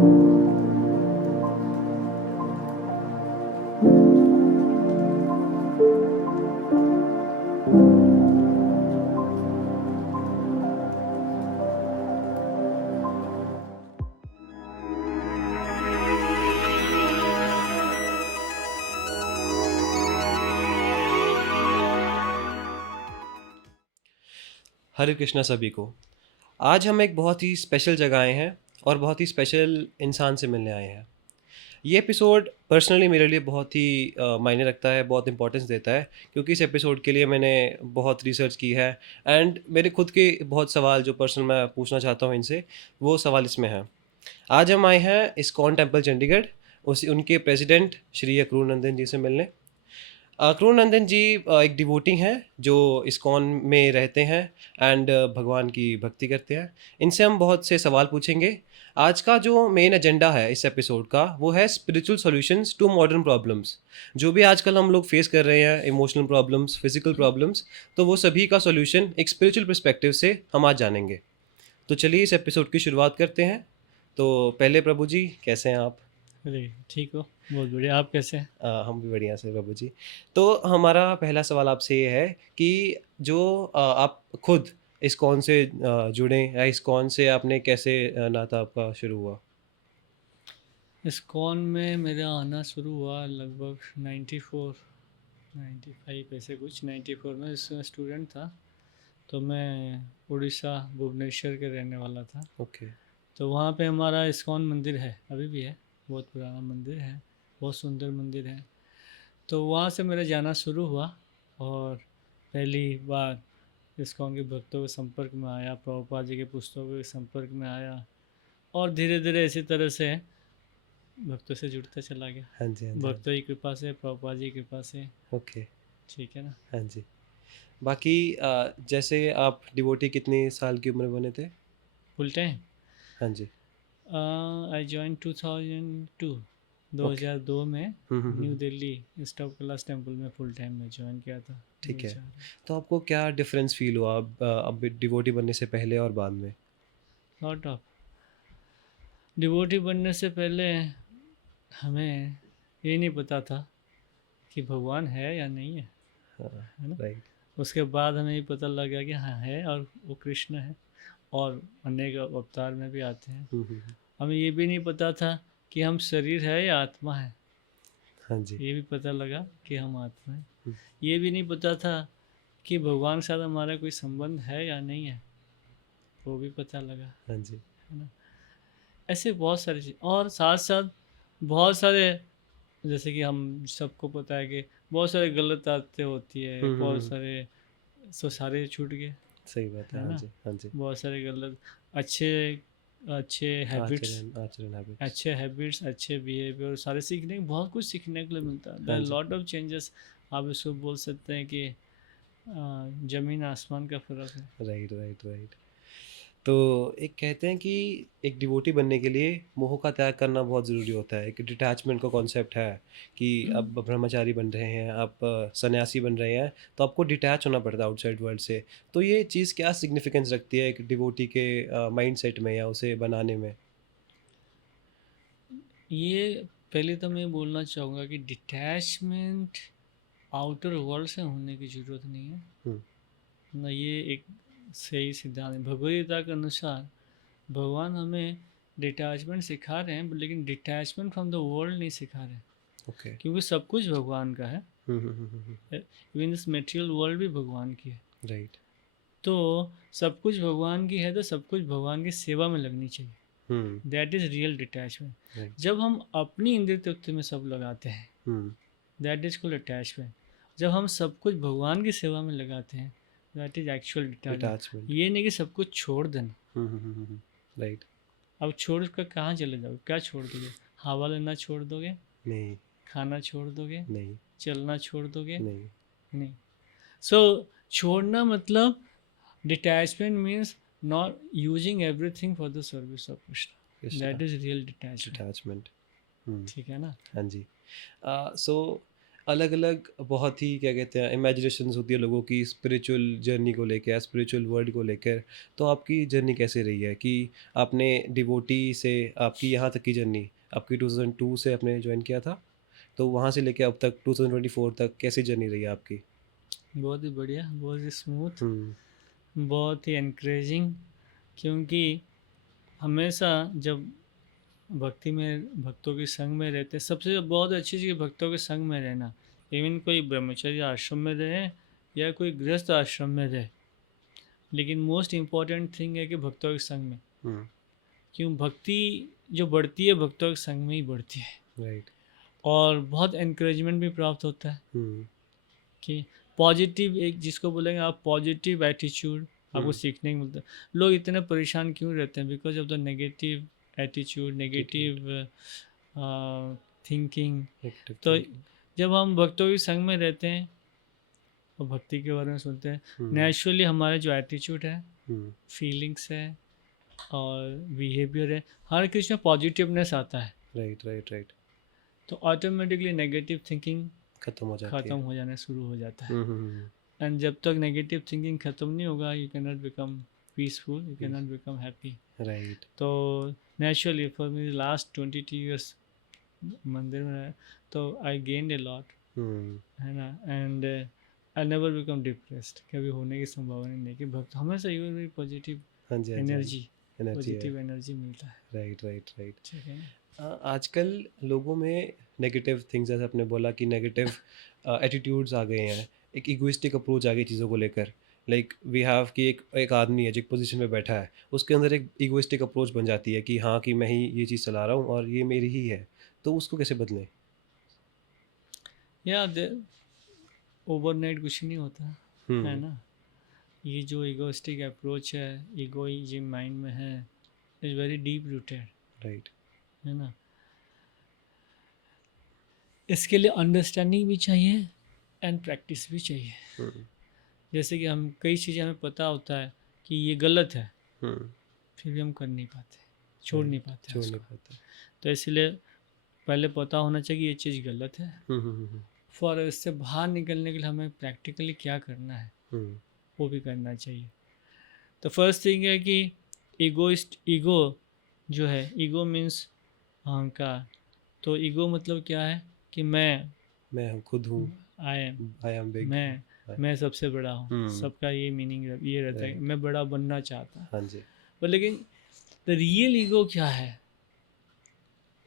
हरे कृष्णा सभी को। आज हम एक बहुत ही स्पेशल जगह आए हैं और बहुत ही स्पेशल इंसान से मिलने आए हैं। ये एपिसोड पर्सनली मेरे लिए बहुत ही मायने रखता है, बहुत इंपॉर्टेंस देता है, क्योंकि इस एपिसोड के लिए मैंने बहुत रिसर्च की है एंड मेरे खुद के बहुत सवाल जो पर्सनल मैं पूछना चाहता हूँ इनसे, वो सवाल इसमें हैं। आज हम आए हैं इस्कॉन टेम्पल चंडीगढ़, उस उनके प्रेसिडेंट श्री अक्रूर नंदन जी से मिलने। क्रू नंदन जी एक डिवोटी हैं जो इस्कॉन में रहते हैं एंड भगवान की भक्ति करते हैं। इनसे हम बहुत से सवाल पूछेंगे। आज का जो मेन एजेंडा है इस एपिसोड का, वो है spiritual solutions to modern problems. जो भी आजकल हम लोग फेस कर रहे हैं, इमोशनल प्रॉब्लम्स, फिजिकल प्रॉब्लम्स, तो वो सभी का सॉल्यूशन एक स्पिरिचुअल पर्सपेक्टिव से हम आज जानेंगे। तो चलिए इस एपिसोड की शुरुआत करते हैं। तो पहले प्रभु जी, कैसे हैं आप? अरे ठीक हो, बहुत बढ़िया। आप कैसे हैं? हम भी बढ़िया से प्रभु जी। तो हमारा पहला सवाल आपसे ये है कि जो आप खुद इस्कॉन से जुड़े या इस्कॉन से आपने कैसे नाता आपका शुरू हुआ? इस्कॉन में मेरा आना शुरू हुआ लगभग 94 95 ऐसे कुछ। 94 में स्टूडेंट था, तो मैं उड़ीसा भुवनेश्वर के रहने वाला था। ओके। तो वहाँ पे हमारा इस्कॉन मंदिर है, अभी भी है। बहुत पुराना मंदिर है, बहुत सुंदर मंदिर है। तो वहाँ से मेरा जाना शुरू हुआ और पहली बार इस्कॉन के भक्तों के संपर्क में आया, प्रभुपाद जी के पुस्तकों के संपर्क में आया और धीरे धीरे इसी तरह से भक्तों से जुड़ता चला गया। हाँ जी, हाँ जी, हाँ भक्तों जी। की कृपा से, प्रभुपाद जी की कृपा से। ओके। ठीक है ना। हाँ जी। बाकी जैसे आप डिवोटी कितने साल की उम्र में बने थे? फुल टाइम हाँ जी। I join 2002 okay. 2002 में न्यू हम्म। दिल्ली स्टॉप क्लास टेम्पल में फुल टाइम में ज्वाइन किया था। ठीक है। 2004 तो आपको क्या डिफरेंस फील हुआ अब डिवोटी बनने से पहले और बाद में? Lot of. डिवोटी बनने से पहले हमें ये नहीं पता था कि भगवान है या नहीं है, हाँ। है ना। राइट। उसके बाद हमें ये पता लग गया कि हाँ है, और वो कृष्ण है और अनेक अवतार में भी आते हैं। हम्म। हमें ये भी नहीं पता था कि हम शरीर है या आत्मा है। हाँ जी। ये भी पता लगा कि हम आत्मा हैं। हम्म। ये भी नहीं पता था कि भगवान के साथ हमारा कोई संबंध है या नहीं है। वो भी पता लगा, हाँ जी। है ना। ऐसे बहुत सारी चीज़ और साथ साथ बहुत सारे, जैसे कि हम सबको पता है कि बहुत सारे गलत आदतें होती है, बहुत हम्म। सारे। सो सारे छूट गए, सही बात है। है हाँ ना। जी, हाँ जी। बहुत सारे गलत अच्छे अच्छे हैबिट्स, आचरण आचरण हैबिट्स। अच्छे हैबिट्स, अच्छे बिहेवियर, सारे सीखने बहुत कुछ सीखने के लिए मिलता है। हाँ देयर जी। Lot of changes. आप इसको बोल सकते हैं कि ज़मीन आसमान का फ़र्क है। Right, right, right. तो एक कहते हैं कि एक डिवोटी बनने के लिए मोह का त्याग करना बहुत ज़रूरी होता है। एक डिटैचमेंट का कॉन्सेप्ट है कि अब ब्रह्मचारी बन रहे हैं, आप सन्यासी बन रहे हैं, तो आपको डिटैच होना पड़ता है आउटसाइड वर्ल्ड से। तो ये चीज़ क्या सिग्निफिकेंस रखती है एक डिवोटी के माइंडसेट में या उसे बनाने में? ये पहले तो मैं बोलना चाहूँगा कि डिटैचमेंट आउटर वर्ल्ड से होने की ज़रूरत नहीं है हुँ। ना। ये एक सही सिद्धांत है भगवद गीता के अनुसार। भगवान हमें डिटैचमेंट सिखा रहे हैं, लेकिन डिटैचमेंट फ्रॉम द वर्ल्ड नहीं सिखा रहे हैं, ओके। क्योंकि सब कुछ भगवान का है। हुँ। इवन दिस मेटेरियल वर्ल्ड भी भगवान की है। राइट। तो सब कुछ भगवान की है, तो सब कुछ भगवान की सेवा में लगनी चाहिए। हुँ। That is real detachment. Right. जब हम अपनी इंद्रिय तृप्ति में सब लगाते हैं, हुँ। That is called attachment. जब हम सब कुछ भगवान की सेवा में लगाते हैं, that is actual detachment. Detachment. ये नहीं कि सब कुछ छोड़ देना। हुँ। राइट। अब छोड़ कर कहाँ चले जाओगे, क्या छोड़ दोगे? हवा लेना छोड़ दोगे? नहीं, खाना छोड़ दोगे? नहीं, चलना छोड़ दोगे? नहीं। नहीं। सो छोड़ना मतलब detachment means not using everything for the service of Krishna. Krishna. That is real detachment. Detachment. हुँ। ठीक है ना। हाँ जी। सो अलग-अलग बहुत ही क्या कहते हैं इमेजिनेशंस होती है लोगों की स्पिरिचुअल जर्नी को लेके या स्पिरिचुअल वर्ल्ड को लेकर। तो आपकी जर्नी कैसे रही है कि आपने डिवोटी से आपकी यहाँ तक की जर्नी आपकी 2002 से आपने जॉइन किया था, तो वहाँ से लेके अब तक 2024 तक कैसी जर्नी रही है आपकी? बहुत ही बढ़िया, बहुत ही स्मूथ, हुँ, बहुत ही एनकरेजिंग। क्योंकि हमेशा जब भक्ति में भक्तों के संग में रहते, सबसे बहुत अच्छी चीज़ भक्तों के संग में रहना। इवन कोई ब्रह्मचर्य आश्रम में रहे या कोई गृहस्थ आश्रम में रहे, लेकिन मोस्ट इम्पॉर्टेंट थिंग है कि भक्तों के संग में। हुँ, क्यों? भक्ति जो बढ़ती है भक्तों के संग में ही बढ़ती है, राइट। और बहुत एनकरेजमेंट भी प्राप्त होता है हुँ, कि पॉजिटिव, एक जिसको बोलेंगे आप पॉजिटिव एटीट्यूड आपको हुँ, सीखने को मिलता है। लोग इतने परेशान क्यों रहते हैं? Because of the negative attitude, attitude, negative thinking. Negative तो थिंकिंग। जब हम भक्तों के संग में रहते हैं और भक्ति के बारे में सुनते हैं, हुँ, नेचुरली हमारे जो एटीट्यूड है, हुँ, फीलिंग्स है और बिहेवियर है, हर किसी में पॉजिटिवनेस आता है। Right, right, right. तो ऑटोमेटिकली नेगेटिव थिंकिंग खत्म हो जाती ख़त्म है। हो जाना शुरू हो जाता है। हुँ, हुँ, हुँ, एंड जब तक नेगेटिव थिंकिंग ख़त्म नहीं होगा, you can not become peaceful, you can peace, not become happy. Right. तो naturally for me last 22 years मंदिर में रहा, तो आई गेन्ड ए लॉट, हुँ, है ना। And I never become depressed, कभी होने की संभावना नहीं कि भक्त हमेशा यू विल पॉजिटिव हाँ जी, हाँ जी, हाँ जी। एनर्जी, एनर्जी है। पॉजिटिव एनर्जी मिलता है। Right, right, right. ठीक है। आजकल लोगों में नेगेटिव थिंग्स जैसे आपने बोला कि नेगेटिव एटीट्यूड्स आ गए हैं, एक इगोइस्टिक अप्रोच आ गई चीज़ों को लेकर। लाइक वी हैव कि एक एक आदमी है जो एक पोजीशन में बैठा है, उसके अंदर एक इगोइस्टिक अप्रोच बन जाती है कि हाँ, कि मैं ही ये चीज़ चला रहा हूँ और ये मेरी ही है। तो उसको कैसे बदलें? या ओवरनाइट कुछ नहीं होता, है हुँ, ना। ये जो इगोइस्टिक अप्रोच है, इगोइज्म माइंड में है, is very deep rooted, right. है ना। इसके लिए अंडरस्टैंडिंग भी चाहिए एंड प्रैक्टिस भी चाहिए। हुँ, जैसे कि हम कई चीज़ें हमें पता होता है कि ये गलत है, हुँ, फिर भी हम कर नहीं पाते, छोड़ नहीं राइट। पाते हैं छोड़ नहीं उसको। पाते। तो इसलिए पहले पता होना चाहिए कि ये चीज़ गलत है। हुँ, हुँ, हुँ, हुँ, फॉर इससे बाहर निकलने के लिए हमें प्रैक्टिकली क्या करना है, हुँ, वो भी करना चाहिए। तो फर्स्ट थिंग है कि ईगो जो है, ईगो मीन्स अहंकार। तो ईगो मतलब क्या है कि मैं हूँ, खुद हूँ, I am, I am big. मैं मैं सबसे बड़ा हूँ। हुँ, सबका ये मीनिंग ये रहता है कि राइट। मैं बड़ा बनना चाहता हूँ। हाँ जी। पर लेकिन द रियल ईगो क्या है?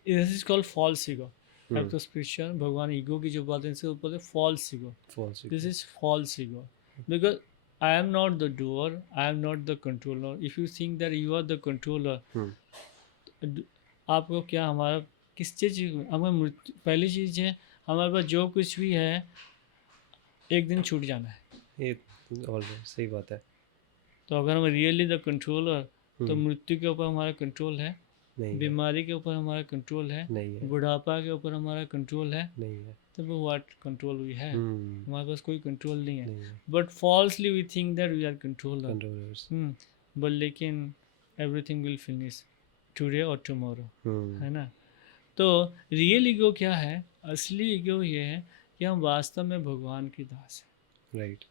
This is called false ego. अब हुँ, तो स्पिरिचुअल भगवान ईगो की जो बात है इसे बोलते हैं false ego. False this ego. Is false ego because I am not the doer, I am not the controller. If you think that you are the controller, हुँ, आपको क्या हमारा किस चीज़, हमें मृत्यु पहली चीज़ है, हमारे पास जो कुछ भी है एक दिन छूट जाना है। ये ऑलराइट सही बात है। तो अगर हम रियली द कंट्रोलर, तो हुँ, मृत्यु के ऊपर हमारा कंट्रोल है, नहीं है, बीमारी के ऊपर हमारा कंट्रोल है, नहीं है, बुढ़ापा के ऊपर हमारा कंट्रोल है। नहीं है। तो वो व्हाट कंट्रोल वी है? हुँ, हमारे पास कोई कंट्रोल नहीं है। नहीं है। But falsely we think that we are controller. Controllers. But लेकिन एवरीथिंग विल फिनिश टुडे और टुमारो, हुँ, है ना। तो रियल ईगो क्या है? असली ईगो ये है कि हम वास्तव में भगवान की दास हैं। राइट।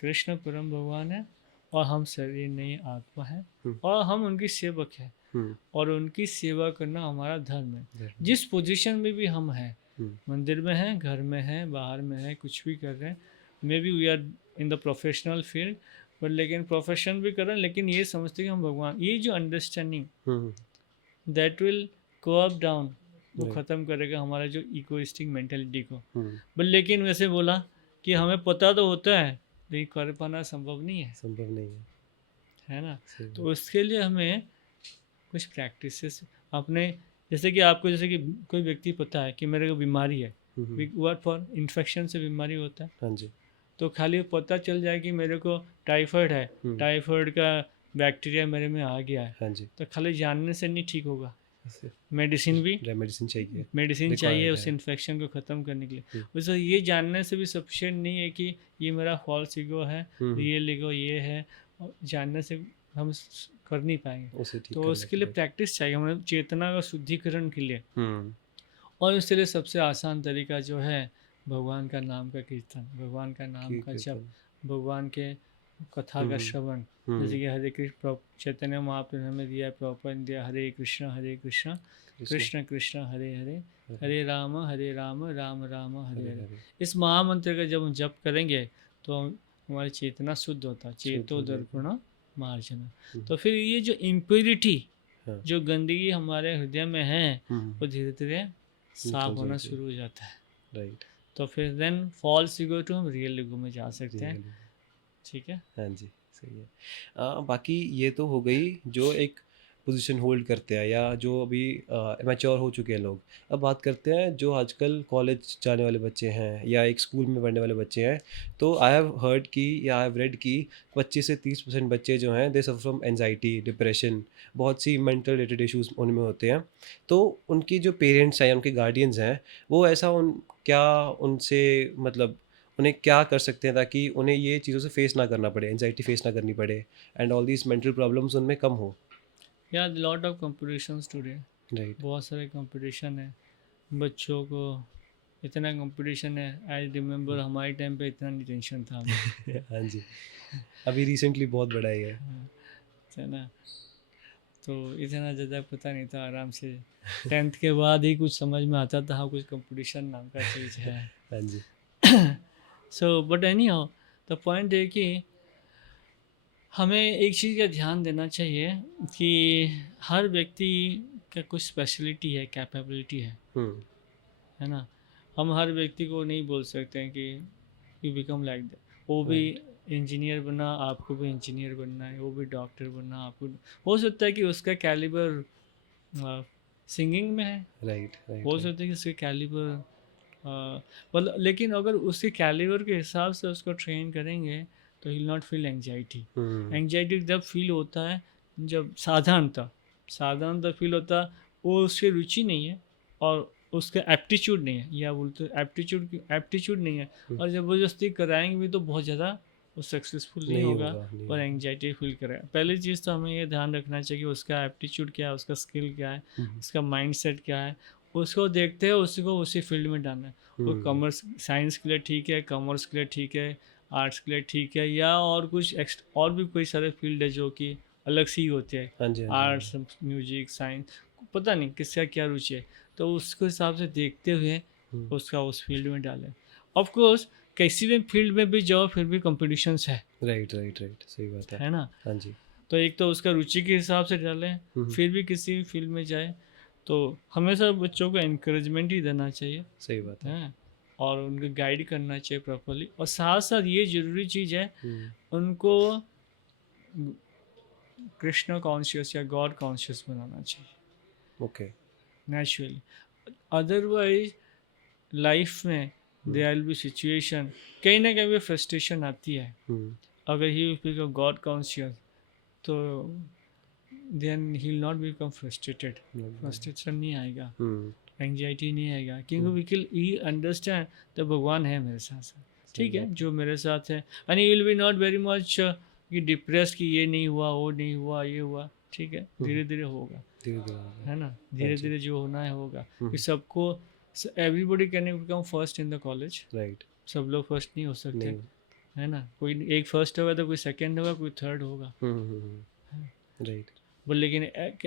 कृष्ण परम भगवान है और हम शरीर नहीं, आत्मा है, हुँ, और हम उनकी सेवक हैं, हुँ, और उनकी सेवा करना हमारा धर्म है। धर्म। जिस पोजीशन में भी हम हैं, हुँ, मंदिर में हैं, घर में हैं, बाहर में हैं, कुछ भी कर रहे हैं, maybe we are in the professional field, but लेकिन प्रोफेशन भी कर रहे हैं, लेकिन ये समझते हैं कि हम भगवान, ये जो understanding hmm, that will go up down, वो राइट। ख़त्म करेगा हमारा जो इगोइस्टिक मेंटेलिटी को। हुँ, बट लेकिन वैसे बोला कि हमें पता तो होता है, लेकिन कर पाना संभव नहीं संभव नहीं है। है ना। सही तो बात। उसके लिए हमें कुछ प्रैक्टिसेस अपने, जैसे कि आपको, जैसे कि कोई व्यक्ति पता है कि मेरे को बीमारी है, हुँ, हुँ, व्हाट फॉर इन्फेक्शन से बीमारी होता है, हाँ जी। तो खाली पता चल जाए कि मेरे को टाइफाइड है, हुँ, टाइफाइड का बैक्टीरिया मेरे में आ गया है, हाँ जी। तो खाली जानने से नहीं ठीक होगा। ऐसे मेडिसिन भी, मेडिसिन चाहिए, मेडिसिन चाहिए रिक्वायर्ड उस है। इन्फेक्शन को ख़त्म करने के लिए। हुँ, वैसे ये जानने से भी सफिशिएंट नहीं है कि ये मेरा फॉल्स ईगो है, हुँ, हुँ, रियल ईगो ये है, और जानने से हम कर नहीं पाएंगे। उसे ठीक तो करने उसके के लिए लिए। प्रैक्टिस चाहिए हमें, चेतना का शुद्धिकरण के लिए। हुँ, और इसके लिए सबसे आसान तरीका जो है भगवान का नाम का कीर्तन, भगवान का नाम का जप, कीर्तन। भगवान के कथा का श्रवण। जैसे कि हरे कृष्ण, चैतन्य महाप्रभु ने हमें दिया है, प्रॉपर दिया, हरे कृष्ण कृष्ण कृष्ण कृष्ण हरे हरे, हरे हरे राम राम राम हरे हरे हरे। हरे इस महामंत्र का जब हम जप करेंगे तो हमारी चेतना शुद्ध होता है, शुद्ध चेतो हो जाएगी। दर्पण मार्जन। हम्म, तो फिर ये जो इम्प्योरिटी, हाँ। जो गंदगी हमारे हृदय में है, हम्म, वो धीरे धीरे निकल साफ होना जाएगी। शुरू हो जाता है। राइट। तो फिर देन फॉल्स ईगो टू हम रियल ईगो में जा सकते हैं। रियली। ठीक है। हाँ जी, सही है। बाकी ये तो हो गई जो एक पोजीशन होल्ड करते हैं या जो अभी मैच्योर हो चुके हैं लोग। अब बात करते हैं जो आजकल कॉलेज जाने वाले बच्चे हैं या एक स्कूल में पढ़ने वाले बच्चे हैं। तो आई हैव हर्ड कि या आई हैव रेड कि 25 से 30% बच्चे जो हैं दे सफ़र फ्रॉम एंजाइटी, डिप्रेशन, बहुत सी मेंटल रिलेटेड इश्यूज़ उनमें होते हैं। तो उनकी जो पेरेंट्स हैं या उनके गार्डियंस हैं, वो ऐसा उन क्या उनसे मतलब उन्हें क्या कर सकते हैं ताकि उन्हें ये चीज़ों से फेस ना करना पड़े, एंग्जायटी फेस ना करनी पड़े and all these mental problems उनमें कम हो? या lot of competitions today, right. बहुत सारे कंपटीशन है बच्चों को, इतना कंपटीशन है। आई रिमेम्बर हमारे टाइम पे इतना नहीं टेंशन था हमें। हाँ जी। अभी रिसेंटली बहुत बड़ा ही है। हाँ, है ना। तो इतना ज़्यादा पता नहीं था, आराम से 10th के बाद ही कुछ समझ में आता था, हाँ, कुछ कंपटीशन नाम का चीज़ है। हाँ जी। So but anyhow, the point है कि हमें एक चीज़ का ध्यान देना चाहिए कि हर व्यक्ति का कुछ स्पेशलिटी है, कैपेबिलिटी है ना। हम हर व्यक्ति को नहीं बोल सकते हैं कि यू बिकम लाइक दैट। वो भी राइट, इंजीनियर बना, आपको भी इंजीनियर बनना है, वो भी डॉक्टर बनना, आपको हो सकता है कि उसका कैलिबर सिंगिंग में है, राइट, राइट, हो राइट। सकता है कि उसके कैलिबर मतलब, लेकिन अगर उसके कैलिबर के हिसाब से उसको ट्रेन करेंगे तो ही नॉट फील एंग्जाइटी। हुँ, एंग्जाइटी जब फील होता है, जब साधारणतः फील होता है, वो उसकी रुचि नहीं है और उसका एप्टीट्यूड नहीं है, या बोलते एप्टीट्यूड नहीं है। हुँ। और ज़बरदस्ती कराएंगे भी तो बहुत ज़्यादा वो सक्सेसफुल नहीं नहीं होगा होगा, नहीं और होगा। एंग्जाइटी फील करेगा। पहली चीज़ तो हमें ये ध्यान रखना चाहिए कि उसका एप्टीट्यूड क्या है, उसका स्किल क्या है, हुँ, हुँ, उसका माइंडसेट क्या है। उसको देखते हैं, उसको उसी फील्ड में डालना है। वो हुँ। कॉमर्स साइंस के लिए ठीक है, कॉमर्स के लिए ठीक है, आर्ट्स के लिए ठीक है, या और कुछ और भी कोई सारे फील्ड है जो कि अलग सी होते हैं। हाँ जी, हाँ जी, हाँ आर्ट्स, जी। म्यूजिक, साइंस, पता नहीं किसका क्या रुचि है। तो उसके हिसाब से देखते हुए हुँ। उसका उस फील्ड में डालें। ऑफ कोर्स किसी भी फील्ड में भी जाओ फिर भी कॉम्पिटिशन्स राइट, राइट, राइट, सही बात है। है ना। हाँ जी। तो एक तो उसका रुचि के हिसाब से डालें, हुँ, हुँ। फिर भी किसी भी फील्ड में जाए तो हमेशा बच्चों को एनकरेजमेंट ही देना चाहिए, सही बात है। हैं, और उनको गाइड करना चाहिए प्रॉपरली। और साथ साथ ये ज़रूरी चीज़ है, हुँ, उनको कृष्ण कॉन्शियस या गॉड कॉन्शियस बनाना चाहिए ओके। नेचुरली। अदरवाइज लाइफ में हुँ, देयर विल बी सिचुएशन, कहीं ना कहीं फ्रस्ट्रेशन आती है। हुँ, अगर ही बिकम गॉड कॉन्शियस तो then he will not become frustrated, frustration नहीं आएगा, हुँ, एंग्जाइटी नहीं आएगा, क्योंकि हुँ। वी विल ही अंडरस्टैंड तो भगवान है मेरे साथ साथ, सही ठीक है, बात है। जो मेरे साथ है। And he will be not very much कि डिप्रेस्ड कि ये नहीं हुआ, वो नहीं हुआ, ये हुआ, ठीक है, हुँ, धीरे धीरे होगा, धीरे-धीरे होगा। है ना। हाँ धीरे जी। धीरे जो होना है होगा, कि हुँ, सबको, everybody can become first in the college. Right. सब लोग फर्स्ट नहीं हो सकते, नहीं। है ना। कोई एक फर्स्ट होगा तो कोई सेकंड होगा, कोई थर्ड होगा। हुँ, हुँ, हुँ, राइट। पर लेकिन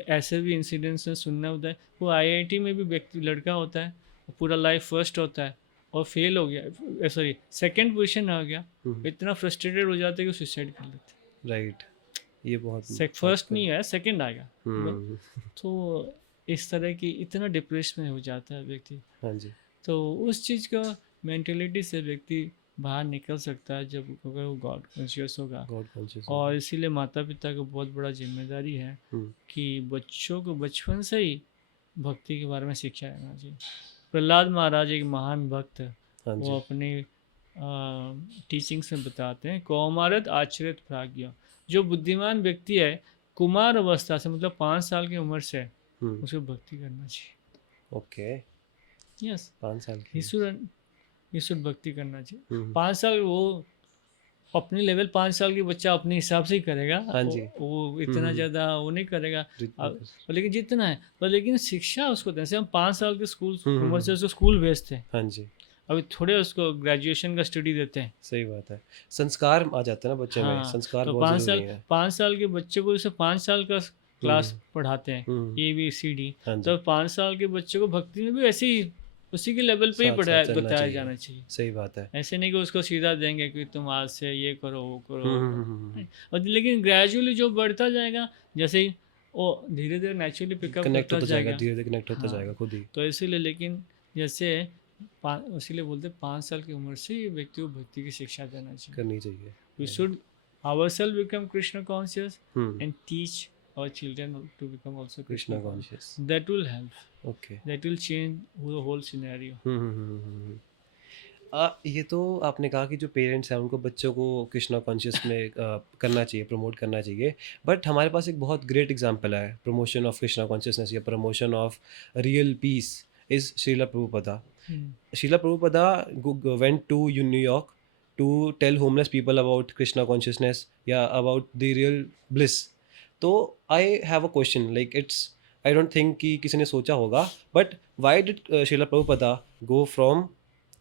ऐसे भी इंसिडेंट्स में सुनना होता है, वो आईआईटी में भी व्यक्ति लड़का होता है, वो पूरा लाइफ फर्स्ट होता है और फेल हो गया, सॉरी सेकंड पोजीशन आ गया, हुँ, हुँ, इतना फ्रस्ट्रेटेड हो जाता है कि सुसाइड कर लेते राइट। ये बहुत हैं। फर्स्ट आजकल। नहीं आया, सेकंड आ गया। हुँ, तो इस तरह की इतना डिप्रेस में हो जाता है व्यक्ति। हाँ जी। तो उस चीज़ का मेंटेलिटी से व्यक्ति बाहर निकल सकता है जब अगर वो गॉड कॉन्शियस होगा। गॉड कॉन्शियस और होगा। इसीलिए माता पिता को बहुत बड़ा जिम्मेदारी है हुँ, कि बच्चों को बचपन से ही भक्ति के बारे में शिक्षा देना चाहिए। प्रहलाद महाराज एक महान भक्त, हाँ वो जी। अपनी टीचिंग्स में बताते हैं, कौमारत आचरित प्राज्ञ, जो बुद्धिमान व्यक्ति है कुमार अवस्था से, मतलब 5 साल की उम्र से हुँ, उसको भक्ति करना चाहिए। ओके। यस, 5 साल ही की। शुड भक्ति करना चाहिए। हुँ, हुँ, 5 साल वो अपनी लेवल, 5 साल की बच्चा अपने हिसाब से ही करेगा, हाँ जी। वो हुँ, इतना हुँ, ज़्यादा वो नहीं करेगा। जितना अब कर लेकिन जितना है, पर लेकिन शिक्षा उसको दें। जैसे हम 5 साल के स्कूल हुँ, हुँ, उम्र से हुँ, उसको स्कूल भेजते हैं, हाँ जी। अभी थोड़े उसको ग्रेजुएशन का स्टडी देते हैं। सही बात है, संस्कार आ जाता है ना बच्चे में, हाँ, संस्कार तो बहुत ज़रूरी है। 5 साल के बच्चे को जैसे 5 साल का क्लास हम्म। पढ़ाते हैं, हम्म। ABCD, हाँ जी, तो 5 साल के बच्चे को भक्ति में भी ऐसे ही उसी के लेवल पे ही साथ साथ पढ़ाया चलना बताया चाहिए। जाना चाहिए। सही बात है। ऐसे नहीं कि उसको सीधा देंगे कि तुम आज से ये करो वो करो हम्म। वो हम्म। करो, हम्म। नहीं। और लेकिन ग्रेजुअली जो बढ़ता जाएगा, जैसे ही वो धीरे धीरे नेचुरली पिकअप कनेक्ट करता होता जाएगा, जाएगा। धीरे धीरे कनेक्ट होता हाँ, जाएगा खुद ही। तो इसीलिए लेकिन जैसे इसीलिए बोलते 5 साल की उम्र से ही व्यक्ति को भक्ति की शिक्षा देना चाहिए। करनी चाहिए। We should ourselves become Krishna conscious hmm. and teach our children to become also Krishna Krishna conscious. Conscious. That will help. Okay. That will change the whole scenario. ये तो आपने कहा कि जो पेरेंट्स हैं उनको बच्चों को कृष्णा कॉन्शियस में करना चाहिए, प्रमोट करना चाहिए। बट हमारे पास एक बहुत ग्रेट एग्जांपल है प्रमोशन ऑफ कृष्णा कॉन्शियसनेस या promotion of real peace is Srila Prabhupada. Hmm. Srila Prabhupada went to New York to tell homeless people about Krishna consciousness, yeah, about the real bliss. तो I have a question, like I don't think कि किसी ने सोचा होगा, but why did Srila Prabhupada go from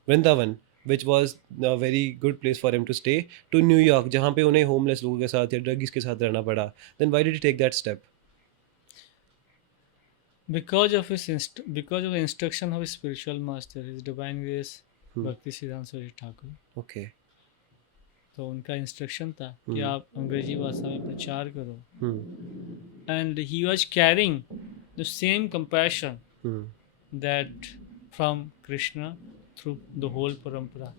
Vrindavan, which was a very good place for him to stay, to New York, जहाँ पे उन्हें homeless लोगों के साथ या druggies के साथ रहना पड़ा? Then why did he take that step? Because of because of the instruction of his spiritual master, His Divine Grace Bhakti Siddhanta Saraswati Thakur. Okay. तो उनका इंस्ट्रक्शन था कि आप अंग्रेजी भाषा में प्रचार करो। And he was carrying the same compassion that from Krishna through the whole parampara.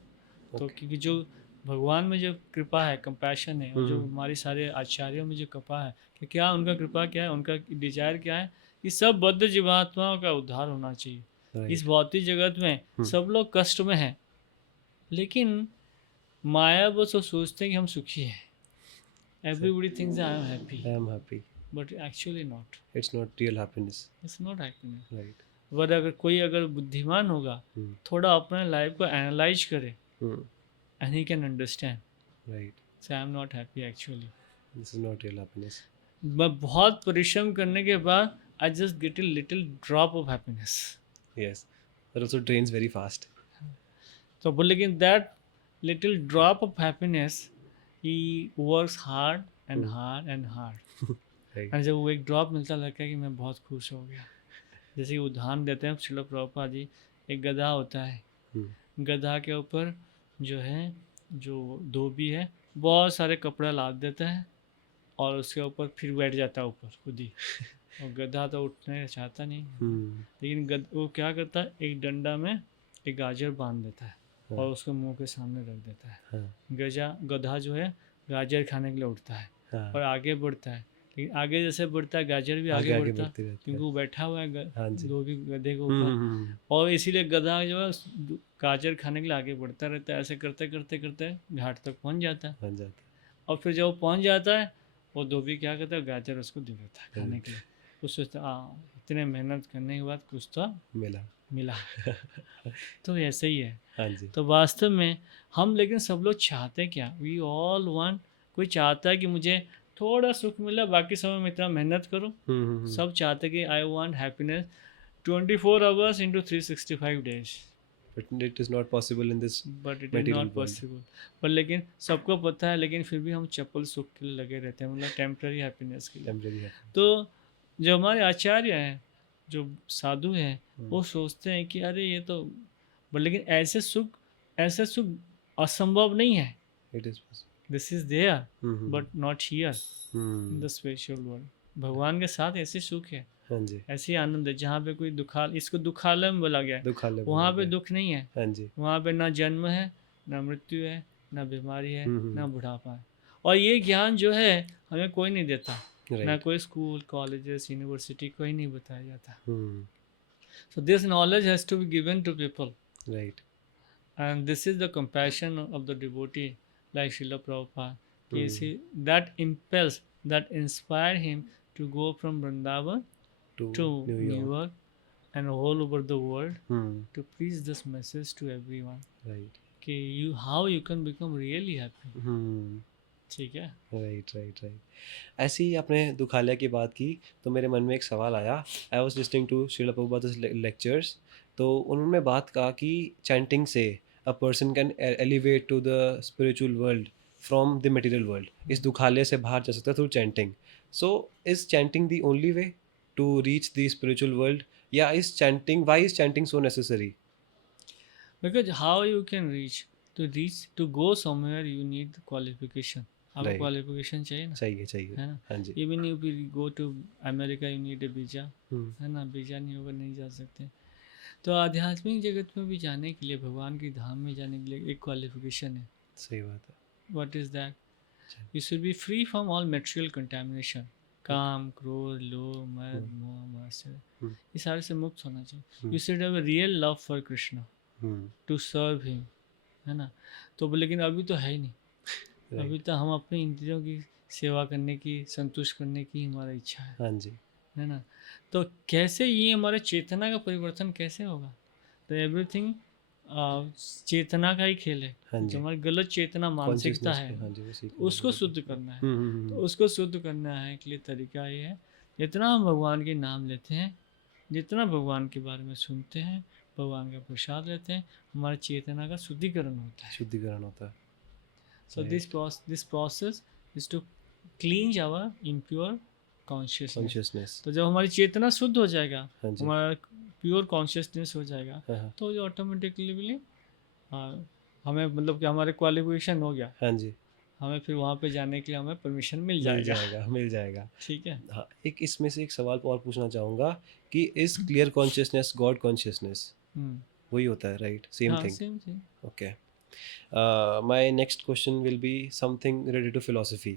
तो क्योंकि जो भगवान में जो कृपा है, कंपैशन है, और जो हमारे सारे आचार्यों में जो कृपा है, कि क्या उनका कृपा क्या है, उनका डिजायर क्या है कि सब बद्ध जीवात्माओं का उद्धार होना चाहिए। Right. इस भौतिक जगत में सब लोग कष्ट में हैं, लेकिन माया बस वो सोचते हैं कि हम सुखी हैं। Everybody thinks I am happy, I am happy. but actually not. It's not real happiness. It's not happiness. Right. But अगर बुद्धिमान होगा, थोड़ा अपने लाइफ को एनालाइज करे, and he can understand. Right. So I am not happy actually. This is not real happiness. मैं बहुत परिश्रम करने के बाद I just get a little drop of happiness. Yes. That also drains very fast. तो but लेकिन that little drop of happiness, he works hard and hard and hard. Right. और जब वो एक ड्रॉप मिलता लगता है कि मैं बहुत खुश हो गया। जैसे कि उदाहरण देते हैं श्रील प्रभुपाद जी, एक गधा होता है, गधा के ऊपर जो है जो धोबी है बहुत सारे कपड़े लाद देता है और उसके ऊपर फिर बैठ जाता है ऊपर खुद ही। और गधा तो उठने चाहता नहीं, लेकिन वो क्या करता है, एक डंडा में एक गाजर बांध देता है और उसको मुंह के सामने रख देता है। गधा जो है गाजर खाने के लिए उठता है और आगे बढ़ता है, लेकिन आगे जैसे बढ़ता है गाजर भी आगे बढ़ता है, क्योंकि वो बैठा हुआ है धोबी गधे के ऊपर, और इसीलिए गधा जो है गाजर खाने के लिए आगे बढ़ता रहता है। ऐसे करते करते करते घाट तक पहुंच जाता है। और फिर जब वो पहुंच जाता है, वो धोबी क्या करता है, गाजर उसको दे देता है खाने के लिए। कुछ सोचता इतने मेहनत करने के बाद कुछ तो मिला। तो ऐसे ही है। तो वास्तव में हम, लेकिन सब लोग चाहते क्या, वी ऑल वांट, कोई चाहता है कि मुझे थोड़ा सुख मिला, बाकी समय में इतना मेहनत करो। सब चाहते कि I want happiness 24 hours into 365 days. But it is not possible in this material world. पर लेकिन सबको पता है, लेकिन फिर भी हम चप्पल सुख के लिए लगे रहते हैं, मतलब टेम्पररी हैप्पीनेस के लिए। तो जो हमारे आचार्य हैं, जो साधु हैं, वो सोचते हैं कि अरे ये तो, लेकिन ऐसे सुख असंभव नहीं है। It is possible. This is there but not here in the spiritual world. भगवान के साथ ऐसे सुख है, ऐसे आनंद है जहाँ पे कोई इसको दुखालय में बोला गया है, वहाँ पे दुख नहीं है। वहाँ पे ना जन्म है, ना मृत्यु है, ना बीमारी है, ना बुढ़ापा है। और ये ज्ञान जो है हमें कोई नहीं देता, ना कोई स्कूल कॉलेजेस यूनिवर्सिटी कोई नहीं बताया जाता। So this knowledge has to be given to people, right, and this is the compassion of the devotee like Srila Prabhupada, that impels, that inspire him to go from Vrindavan to New York and all over the world to preach this message to everyone, right, कि how you can become really happy. ठीक है, right. ऐसे ही आपने दुखालय की बात की तो मेरे मन में एक सवाल आया। I was listening to Srila Prabhupada's lectures तो उन्होंने बात कहा कि चैंटिंग से a person can elevate to the spiritual world from the material world, इस दुखालय से बाहर जा सकता है through chanting. So is chanting the only way to reach the spiritual world, या is chanting, why is chanting so necessary? Because how you can reach to go somewhere you need the qualification. आपको right, qualification चाहिए ना, चाहिए चाहिए. है ना. हाँ जी. Even you go to America you need a visa, hmm, है ना. वीज़ा नहीं होगा नहीं जा सकते. तो आध्यात्मिक जगत में भी जाने के लिए, भगवान की धाम में जाने के लिए एक क्वालिफिकेशन है. सही बात है. What is that? You should be free from all material contamination. काम, क्रोध, लोभ, मद, मोह, मात्सर्य, हम्म, ये सारे से मुक्त होना चाहिए. Hmm, you should have a real love for Krishna hmm, to serve him, है ना. तो लेकिन अभी तो है ही नहीं. अभी राइट. तो हम अपने इंद्रियों की सेवा करने की, संतुष्ट करने की हमारा इच्छा हाँ जी. है ना. तो कैसे ये हमारे चेतना का परिवर्तन कैसे होगा? तो एवरीथिंग चेतना का ही खेल है. हाँ जो जी. हमारी गलत चेतना मानसिकता कॉन्शियसनेस है को, हाँ जी, वो सीखना उसको है. शुद्ध करना है. हम्म. तो उसको शुद्ध करना है के लिए तरीका ये है, जितना हम भगवान के नाम लेते हैं, जितना भगवान के बारे में सुनते हैं, भगवान का प्रसाद लेते हैं, हमारी चेतना का शुद्धिकरण होता है. शुद्धिकरण होता है. So this process is to cleanse our impure consciousness. Consciousness. तो जब हमारी चेतना शुद्ध हो जाएगा, हाँ जी. हमारा प्योर कॉन्शियसनेस हो जाएगा, हाँ हाँ. तो ये ऑटोमेटिकली हमें मतलब कि हमारे क्वालिफिकेशन हो गया, हाँ जी. हमें फिर वहाँ पे जाने के लिए हमें परमिशन मिल मिल जाएगा. जाएगा, मिल जाएगा. ठीक है. हाँ, एक इसमें से एक सवाल और पूछना चाहूँगा कि is clear consciousness God consciousness? वही होता है, राइट? सेम हाँ thing. Same same. Okay. My next question will be something related to philosophy.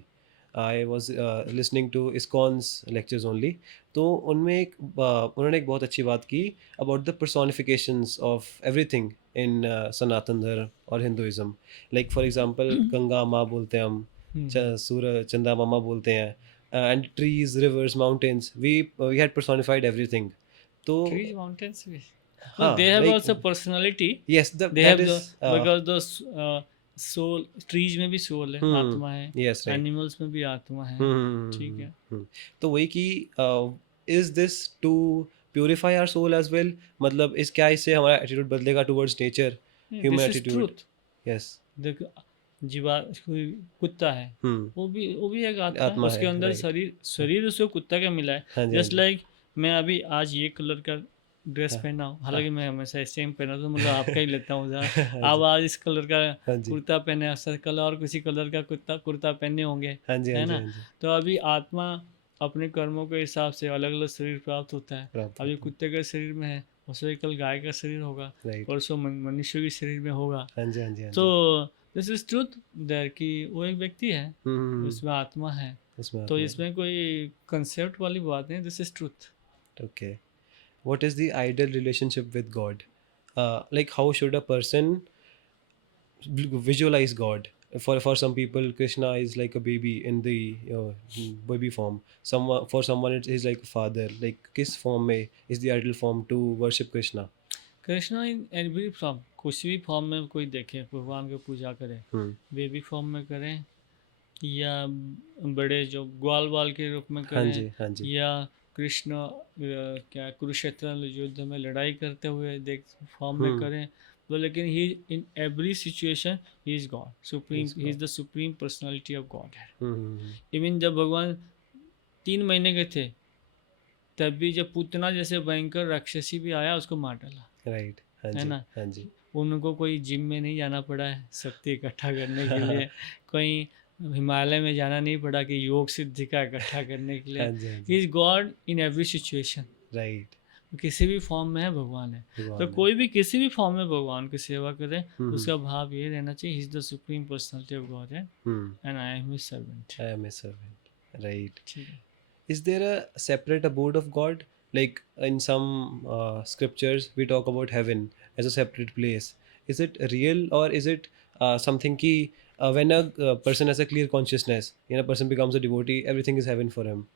I was listening to ISKCON's lectures only. तो उनमें उन्होंने एक बहुत अच्छी बात की about the personifications of everything in सनातन धर्म और Hinduism. Like for example, Ganga माँ बोलते हैं हम, सूरज चंदा मामा बोलते हैं, and trees, rivers, mountains. We had personified everything. तो Trees, mountains, no, हाँ, they have like also personality. yes, They that have is because the soul, trees में भी soul है, आत्मा है. yes, right. एनिमल्स में भी आत्मा है. ठीक है. तो वही कि is this to purify our soul as well, मतलब इस क्या इससे हमारा एटीट्यूड बदलेगा towards nature, human this is attitude? Truth. Yes. देखो, जीवा कोई कुत्ता है, वो भी एक आत्मा है. आत्मा उसके है, अंदर right. शरीर उसको कुत्ता का मिला हाँ है. जी, हाँ जस्ट जी. लाइक मैं अभी आज ये कलर का ड्रेस हाँ, पहना हूँ, हालांकि मैं हमेशा सेम पहना तो मतलब आपका ही लेता हूँ उदाहरण. हाँ आप जी, आज इस कलर का हाँ जी, कुर्ता पहने, सर कलर और किसी कलर का कुर्ता पहने होंगे, हाँ जी, हाँ है जी, ना. हाँ जी. तो अभी आत्मा अपने कर्मों के हिसाब से अलग अलग शरीर प्राप्त होता है. प्राप्त अभी होता कुत्ते के शरीर में है, उससे कल गाय का शरीर होगा, है, राइट. परसों मनुष्य के शरीर में होगा. हाँ जी, हाँ जी, हाँ जी. तो दिस इज ट्रूथ देयर कि वो एक व्यक्ति है, हम्म. उसमें आत्मा है. इसमें तो आत्मा है. इसमें कोई कंसेप्ट वाली बात नहीं, this is truth. Okay. What is the ideal relationship with God? Like how should a person visualize God? For some people, Krishna is like a baby in the baby form. For someone it is like a father. Like किस form में is the ideal form to worship Krishna? Krishna in every form, कुछ भी form में कोई देखे भगवान की पूजा करे, बेबी फॉर्म में करें या बड़े जो ग्वाल वाल के रूप में हाँ करें, जी, हाँ जी. या कृष्ण क्या कुरुक्षेत्र युद्ध में लड़ाई करते हुए देख फॉर्म में करें. तो लेकिन he in every situation he is god supreme, he is the supreme personality of god है. इवन जब भगवान 3 महीने के थे, तब भी जब पूतना जैसे भयंकर राक्षसी भी आया उसको मार डाला, राइट. हाँ है जी, ना. हाँ जी. उनको कोई जिम में नहीं जाना पड़ा है शक्ति इकट्ठा करने के लिए, कोई हिमालय में जाना नहीं पड़ा कि योग सिद्धि का इकट्ठा करने के लिए. हाँ जी, हाँ ही जी. Is god in every situation. Right. किसी भी फॉर्म में है भगवान है. तो कोई भी किसी भी फॉर्म में भगवान की सेवा करे, उसका भाव ये रहना चाहिए, he is the supreme personality of god है and I am his servant. I am a servant. Right. ठीक है. Is there a separate abode of God? Like in some scriptures, we talk about heaven as a separate place. Is it real, or is it something ki when a person has a clear consciousness, a person becomes a devotee, everything is heaven for him?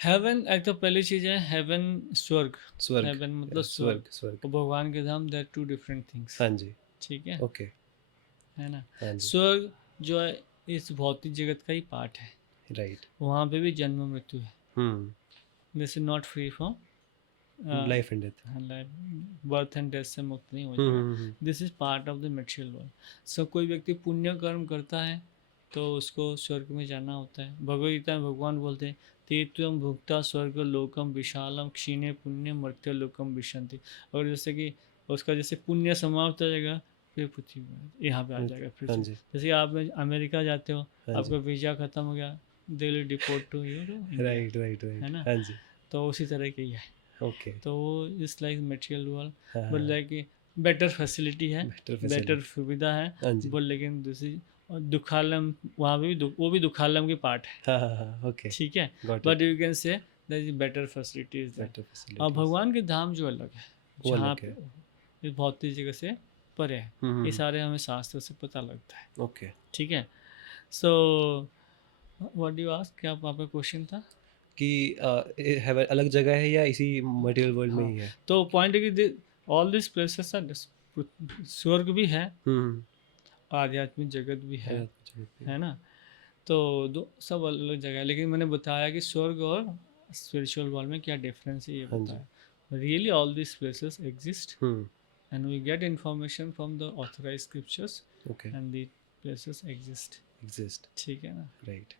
Heaven एक तो पहली चीज है haven, स्वर्ग. स्वर्ग. Haven मतलब स्वर्ग. स्वर्ग. स्वर्ग. और भगवान के धाम, देयर टू डिफरेंट थिंग्स. हाँ जी. ठीक है. Okay. है ना. हाँ जी. स्वर्ग जो है इस भौतिक जगत का ही पार्ट है. Right. वहाँ पे भी जन्म मृत्यु है. Hmm. This is not free from life and death. Birth and death से मुक्त नहीं हो हम्म जाएगा। Hmm, hmm, this is part of the material world. So कोई व्यक्ति पुण्य कर्म करता है तो उसको स्वर्ग में जाना होता है। भगवद गीता में भगवान बोलते हैं तीर्थम भुक्ता स्वर्ग लोकम विशालम क्षीणे पुण्य मर्त्य लोकम विशंति। और जैसे कि उसका जैसे पुण्य समाप्त हो जाएगा फिर पृथ्वी में यहाँ पे आ जाएगा फिर हाँ से। जी जैसे आप अमेरिका जाते हो, हाँ आपका जी। वीज़ा ख़त्म हो गया, they will deport to you India, right right है राइट, ना। हाँ जी। तो उसी तरह की है। ओके। तो वो इस लाइक मटेरियल वर्ल्ड हाँ बोल हाँ, रहा है कि बेटर फैसिलिटी है, बेटर बेटर फैसिलिटी। सुविधा है हाँ जी। बोल, लेकिन दूसरी और दुखालम वहाँ पे भी वो भी दुखालम की पार्ट है, हाँ हाँ हाँ, ओके। ठीक है। Got but it. You can say that is better facilities there. Better और फैसिलिटीज। भगवान के धाम जो अलग है, वो जहाँ अलग है। पे इस भौतिक जगह से परे है, ये हम्म, सारे हमें शास्त्र से पता लगता है, ओके। ठीक है। So what do you ask, क्या आपका क्वेश्चन था? कि हेवन अलग जगह है या इसी मटेरियल वर्ल्ड में हाँ, ही है? तो पॉइंट है कि ऑल दिस प्लेसेस आर, स्वर्ग भी है, हम्म। आध्यात्मिक जगत भी अलग जगह पे। है ना। तो दो सब अलग अलग जगह है, लेकिन मैंने बताया कि स्वर्ग और स्पिरिचुअल वर्ल्ड में क्या डिफरेंस है ये हाँ जी। बताया। Really all this places exist hmm. And we get information from the authorize scriptures okay. And the places exist, exist. ठीक है ना। राइट।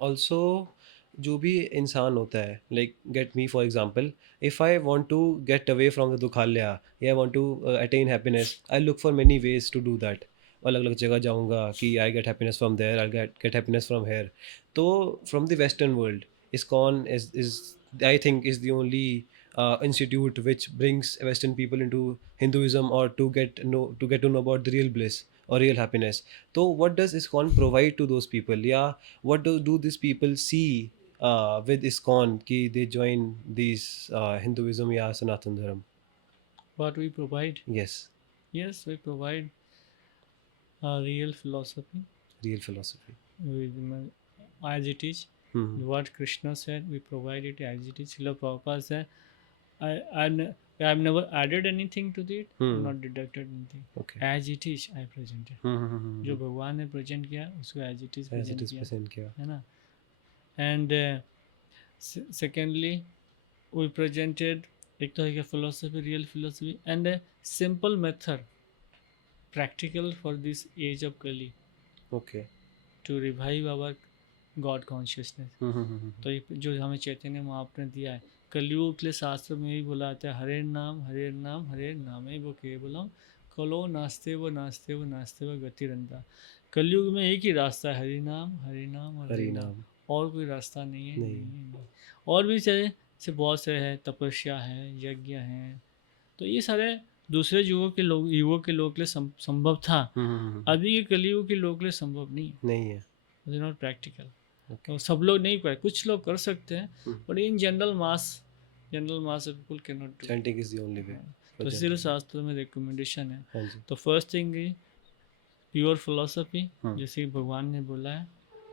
ऑल्सो जो भी इंसान होता है, like get me for example, if I want to get away from the दुखालया या I want to attain happiness, I look for many ways to do that. अलग अलग जगह जाऊंगा कि I get happiness from there, I get happiness from here. तो from the western world, ISKCON is I think is the only institute which brings Western people into Hinduism, or to get to know about the real bliss or real happiness. So what does ISKCON provide to those people? Yeah, what do these people see with ISKCON कि they join these Hinduism या Sanatan Dharma? What we provide? Yes, Yes, we provide a real philosophy real philosophy. as it is. Hmm. What Krishna said, we provide it as it is. Srila Prabhupada said, I've never added anything to it, Hmm. not deducted anything. Okay. As it is, I presented. जो भगवान ने present किया उसको as it is As it present is किया, present किया. है ना। And secondly we presented एक तरह का philosophy, real philosophy and a simple method practical for this age of Kali Okay. to revive our God consciousness. तो ये जो हमें चैतन्य महाप्रभु ने दिया है, कलयुग के लिए शास्त्र में भी बोला जाता है हरे नाम हरे नाम हरे नामे वो केवलम कलो नास्ते व गति रंदा। कलयुग में एक ही रास्ता है, हरि नाम और हरि हरि नाम, नाम। और कोई रास्ता नहीं है, नहीं। नहीं। और भी से बहुत से है, तपस्या है, यज्ञ है, तो ये सारे दूसरे युगों के लोगों के लिए संभव था, अभी के कलयुग के लोगों के लिए संभव नहीं है, नहीं है। It is not practical. Okay. तो सब लोग नहीं कर, कुछ लोग कर सकते हैं, hmm. But in general mass people can not do. Chanting is the only way. तो इसीलिए शास्त्र में रिकमेंडेशन है। हाँ जी। तो first thing is pure philosophy, hmm. जैसे भगवान ने बोला है।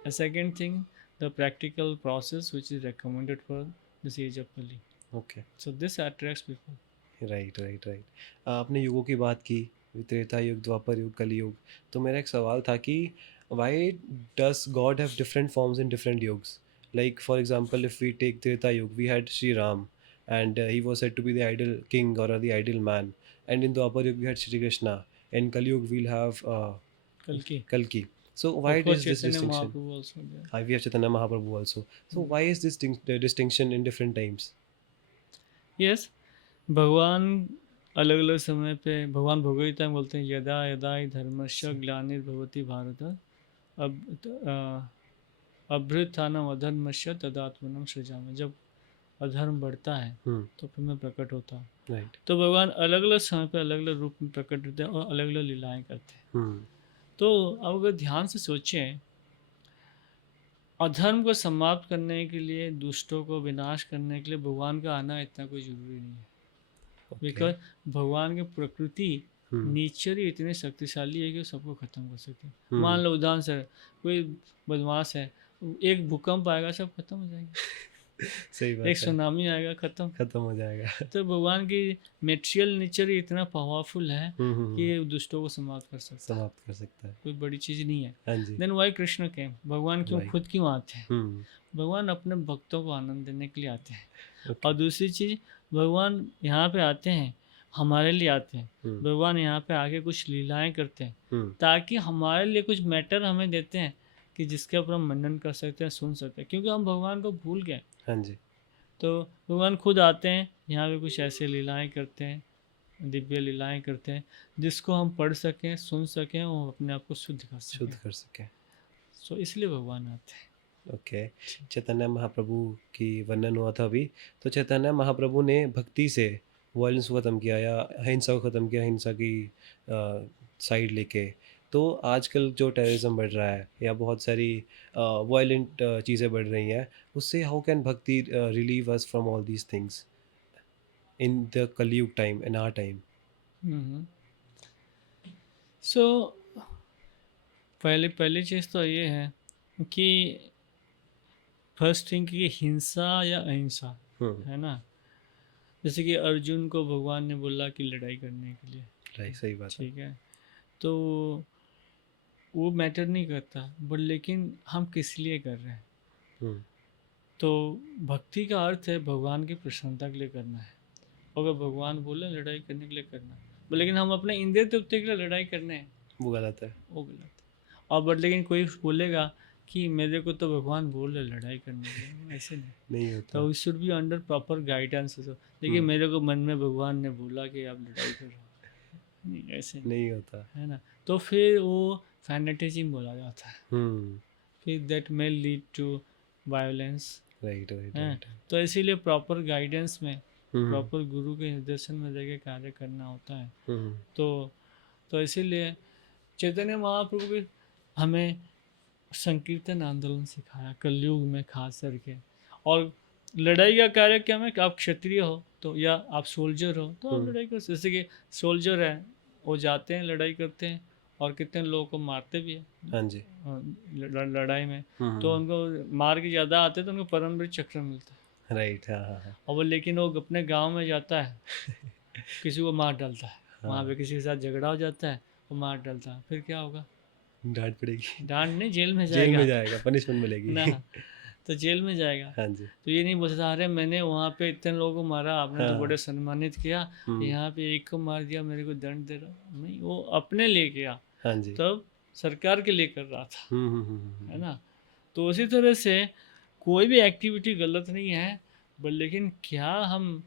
And second thing the practical process which is recommended for this age of Kali. Okay. So this attracts people. Right right right. आपने युगों की बात की, त्रेता युग, द्वापर युग, कलयुग। तो मेरा एक सवाल था कि why does god have different forms in different युग्स? Like for example, if we take Treta Yuga, we had Shri Ram and he was said to be the ideal king or the ideal man. And in Dwapar Yuga we had Shri Krishna. In Kali Yuga we'll have Kalki. So why Of course, is this Chaitanya distinction? Mahaprabhu also there. We have Chaitanya Mahaprabhu also. So why is this distinction in different times? Yes, भगवान अलग अलग समय पे, भगवान भगवद गीता में बोलते हैं यदा यदा हि धर्मस्य ग्लानिर्भवति भारत अभ्युत्थानम अधर्मस्य तदात्मनम सृजामि। जब अधर्म बढ़ता है तो फिर मैं प्रकट होता हूँ। Right. तो भगवान अलग अलग समय पे अलग अलग रूप में प्रकट होते हैं और अलग अलग लीलाएं करते हैं। तो अब अगर ध्यान से सोचें, अधर्म को समाप्त करने के लिए, दुष्टों को विनाश करने के लिए भगवान का आना इतना कोई जरूरी नहीं है। बिकॉज भगवान की प्रकृति नेचर ही इतनी शक्तिशाली है कि वो सबको खत्म कर सकते हैं। मान लो उदाहरण से कोई बदमाश है, एक भूकंप आएगा सब खत्म हो जाएंगे। सही बात एक है। सुनामी आएगा खत्म हो जाएगा। तो भगवान की मेटेरियल नेचर ही इतना पावरफुल है कि ये दुष्टों को समाप्त कर सकता है। कोई बड़ी चीज नहीं है। हाँ जी। देन व्हाई कृष्ण केम, भगवान क्यों Why? खुद क्यों आते हैं? भगवान अपने भक्तों को आनंद देने के लिए आते हैं। और दूसरी चीज़, भगवान यहाँ पे आते हैं, हमारे लिए आते हैं। हम्म, भगवान यहाँ पे आके कुछ लीलाएं करते हैं, हम्म, ताकि हमारे लिए कुछ मैटर हमें देते हैं कि जिसके ऊपर हम मनन कर सकते हैं, सुन सकते हैं, क्योंकि हम भगवान को भूल गए। हाँ जी, तो भगवान खुद आते हैं यहाँ पे, कुछ ऐसे लीलाएं करते हैं, दिव्य लीलाएं करते हैं, जिसको हम पढ़ सकें, सुन सकें और अपने आप को शुद्ध कर शुद्ध सकें। कर सके। सो इसलिए भगवान आते हैं। ओके। चैतन्य महाप्रभु की वर्णन हुआ था अभी। तो चैतन्य महाप्रभु ने भक्ति से वॉयलेंस को ख़त्म किया या अहिंसा को ख़त्म किया, हिंसा की साइड लेके। तो आजकल जो टेररिज्म बढ़ रहा है या बहुत सारी वायलेंट चीज़ें बढ़ रही हैं, उससे हाउ कैन भक्ति relieve us from all these things in the कलयुग टाइम, इन आवर टाइम? सो पहले पहली चीज़ तो ये है कि फर्स्ट थिंग कि हिंसा या अहिंसा, हम्म, है ना। जैसे कि अर्जुन को भगवान ने बोला कि लड़ाई करने के लिए, राइट, सही बात है। ठीक है, तो वो मैटर नहीं करता, बट लेकिन हम किस लिए कर रहे हैं। हम्म, तो भक्ति का अर्थ है भगवान की प्रसन्नता के लिए करना है। अगर भगवान बोले लड़ाई करने के लिए करना, but लेकिन हम अपने इंद्रिय तृप्ति के लिए लड़ाई करने हैं, वो गलत है। वो गलत है। और बट लेकिन कोई बोलेगा कि मेरे को तो भगवान बोल रहे लड़ाई करने के लिए, ऐसे नहीं। नहीं होता। तो we should be under proper guidance. देखिए मेरे को मन में भगवान ने बोला कि आप लड़ाई करो, नहीं ऐसे नहीं, नहीं होता। है ना। तो फिर वो फैनेटिज्म बोला जाता है, हम्म, फिर that may lead to violence, right, right, है। राइट। तो इसीलिए प्रॉपर गाइडेंस में, हम्म, प्रॉपर गुरु के निर्देशन में रह के कार्य करना होता है। हम्म, तो इसीलिए चैतन्य महाप्रभु भी हमें संकीर्तन आंदोलन सिखाया कलयुग में खास करके। और लड़ाई का कार्य क्या है कि आप क्षत्रिय हो तो, या आप सोल्जर हो तो आप लड़ाई कर सकते। जैसे कि सोल्जर है, वो जाते हैं लड़ाई करते हैं और कितने लोगों को मारते भी हैं हाँ जी। लड़ाई में। तो हम्म, उनको मार के ज़्यादा आते हैं तो उनको परमवीर चक्र मिलता है। राइट, हाँ, हाँ, हाँ, और वो लेकिन वो अपने गांव में जाता है, किसी को मार डालता है, वहाँ पे हाँ, किसी के साथ झगड़ा हो जाता है, वो मार डालता है, फिर क्या होगा। डांट पड़ेगी। डांट नहीं, जेल में जेल में जाएगा जाएगा, पनिशमेंट मिलेगी। ना, तो जेल में जाएगा। हाँ जी। तो ये नहीं बोल सकता अरे मैंने वहाँ पे इतने लोगों को मारा, आपने तो हाँ। बड़े सम्मानित किया, हम्म, यहाँ पे एक को मार दिया, मेरे को दंड दे रहा। नहीं, वो अपने लिए किया, हाँ जी। तब सरकार के लिए कर रहा था, हम्म, है ना। तो उसी तरह से कोई भी एक्टिविटी गलत नहीं है, बट लेकिन क्या हम,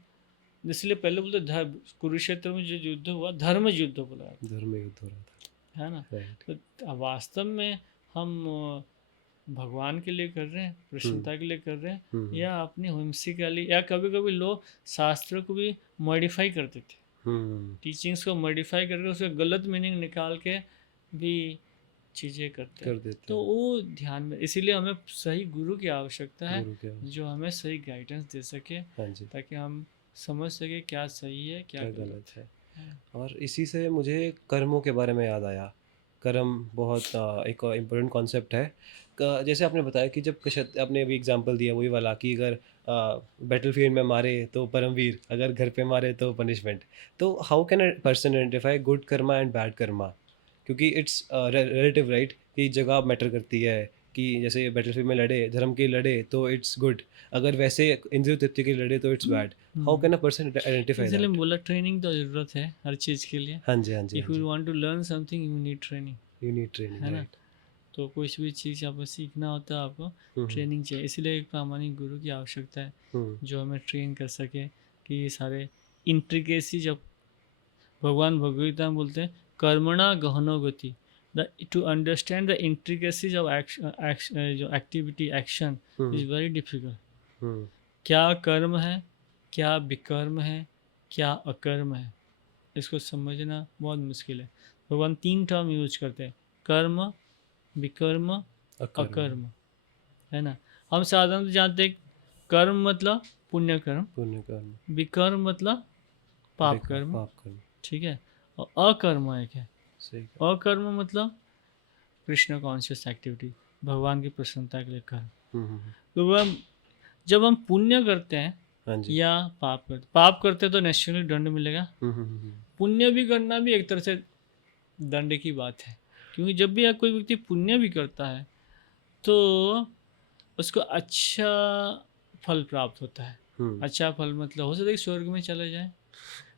इसलिए पहले बोलते धर्म, कुरुक्षेत्र में जो युद्ध हुआ धर्म युद्ध बोला जाता धर्म युद्ध हो रहा था। है ना। राइट। तो वास्तव में हम भगवान के लिए कर रहे हैं, प्रसन्नता के लिए कर रहे हैं, हम्म, या अपनी whimsically, या कभी कभी लोग शास्त्र को भी मॉडिफाई कर देते हैं, हम्म, टीचिंग्स को मॉडिफाई करके उसका गलत मीनिंग निकाल के भी चीज़ें करते हैं। कर देते तो हैं। वो ध्यान में, इसीलिए हमें सही गुरु की आवश्यकता है, गुरु के। जो हमें सही गाइडेंस दे सके, हाँ जी। ताकि हम समझ सके क्या सही है क्या क्या गलत गलत है। है। और इसी से मुझे कर्मों के बारे में याद आया। कर्म बहुत एक इम्पोर्टेंट कॉन्सेप्ट है। जैसे आपने बताया कि जब आपने अभी एग्जांपल दिया वही वाला कि अगर बैटलफील्ड में मारे तो परमवीर, अगर घर पे मारे तो पनिशमेंट। तो how can a person identify good Karma and bad Karma? क्योंकि इट्स रिलेटिव, राइट, कि जगह मैटर करती है। कि जैसे बैटलफील्ड में लड़े, धर्म के लड़े तो इट्स गुड, अगर वैसे इंद्रिय तृप्ति के लड़े तो it's bad. How can a person identify इसलिए दैट? बोला ट्रेनिंग तो ज़रूरत है हर चीज़ के लिए। हाँ जी, हाँ जी, इफ़ हाँ यू जी। Want to learn something you need training, you need training, है ना। राइट। तो कुछ भी चीज़ आपको सीखना होता है, आपको हम्म, ट्रेनिंग चाहिए। इसलिए एक प्रामाणिक गुरु की आवश्यकता है, हम्म, जो हमें ट्रेन कर सके कि ये सारे इंट्रिकेसी, जब भगवान भगवद गीता में बोलते हैं कर्मणा गहनो गति, the to understand the intricacies of जो activity action hmm, is very difficult. Hmm, क्या कर्म है, क्या विकर्म है, क्या अकर्म है, इसको समझना बहुत मुश्किल है। भगवान 3 टर्म यूज करते हैं, कर्म, विकर्म, अकर्म, अकर्म, है ना। हम साधारणतः जानते हैं कर्म मतलब पुण्य कर्म, पुण्य कर्म, विकर्म मतलब पाप बेकार कर्म, पाप कर्म। ठीक है। और अकर्म एक है, सही कहा। अकर्म मतलब कृष्ण कॉन्शियस एक्टिविटी, भगवान की प्रसन्नता के लिए कर्म। तो जब हम पुण्य करते हैं हाँ जी। या पाप करते हैं तो नेचुरली दंड मिलेगा। पुण्य भी करना भी एक तरह से दंड की बात है, क्योंकि जब भी कोई व्यक्ति पुण्य भी करता है तो उसको अच्छा फल प्राप्त होता है। अच्छा फल मतलब हो सकता है कि स्वर्ग में चला जाए,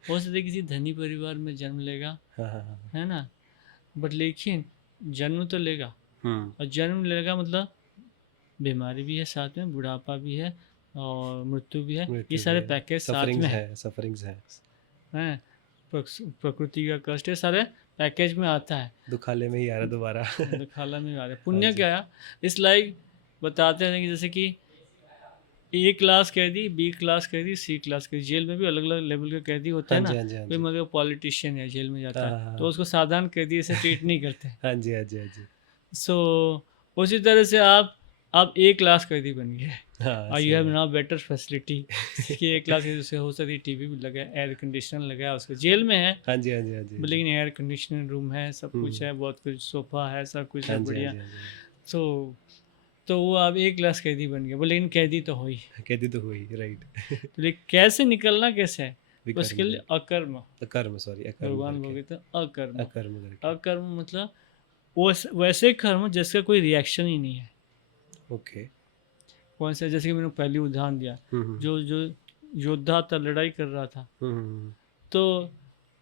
हो सकता है किसी धनी परिवार में जन्म लेगा, हाँ हाँ हाँ। है ना, बट लेकिन जन्म तो लेगा, हम्म। और जन्म लेगा मतलब बीमारी भी है साथ में, बुढ़ापा भी है और मृत्यु भी है, ये मृत्यु भी सारे है, पैकेज साथ सफरिंग्स में है, सफरिंग्स है, है। प्रकृति का कष्ट, ये सारे पैकेज में आता है। दुखाले में ही आ रहा दोबारा। खाला में आ रहा है। हाँ पुण्य जी। क्या है, इस लाइक बताते हैं कि जैसे कि ए क्लास कैदी, बी क्लास कैदी, सी क्लास कैदी, जेल में भी अलग अलग लेवल का कैदी होता हाँ है ना। जी हाँ जी हाँ कोई जी। मगर पॉलिटिशियन है जेल में हाँ जाता है, हाँ तो हाँ। उसको साधारण कैदी से ट्रीट नहीं करते। हाँ जी हाँ जी हाँ जी। सो उसी तरह से आप ए क्लास कैदी बन गए, हाँ और यू सही हैव बात। नाउ बेटर फैसिलिटी कि ए क्लास कैदी से हो सकती है, टीवी भी लगा है, एयर कंडीशनर लगा है, उसको जेल में है हाँ जी हाँ जी हाँ जी हाँ जी। लेकिन एयर कंडीशनर रूम है, सब कुछ हम्म। है, बहुत कुछ, सोफा है, सब कुछ हाँ है जी हाँ बढ़िया। जी हाँ जी। सो तो वो आप ए क्लास कैदी बन गए, बोले लेकिन कैदी तो हो ही। कैदी तो हुई, राइट। तो लेकिन कैसे निकलना कैसे है, उसके विकर्म लिए करके, अकर्म, अकर्म, सॉरी अकर्म भगवान करके, भगवत अकर्म। अकर्म करके। अकर्म मतलब वैसे कर्म जिसका कोई रिएक्शन ही नहीं है। ओके। कौन सा, जैसे कि मैंने पहले उदाहरण दिया, हम्म जो जो योद्धा था, लड़ाई कर रहा था, हम्म। तो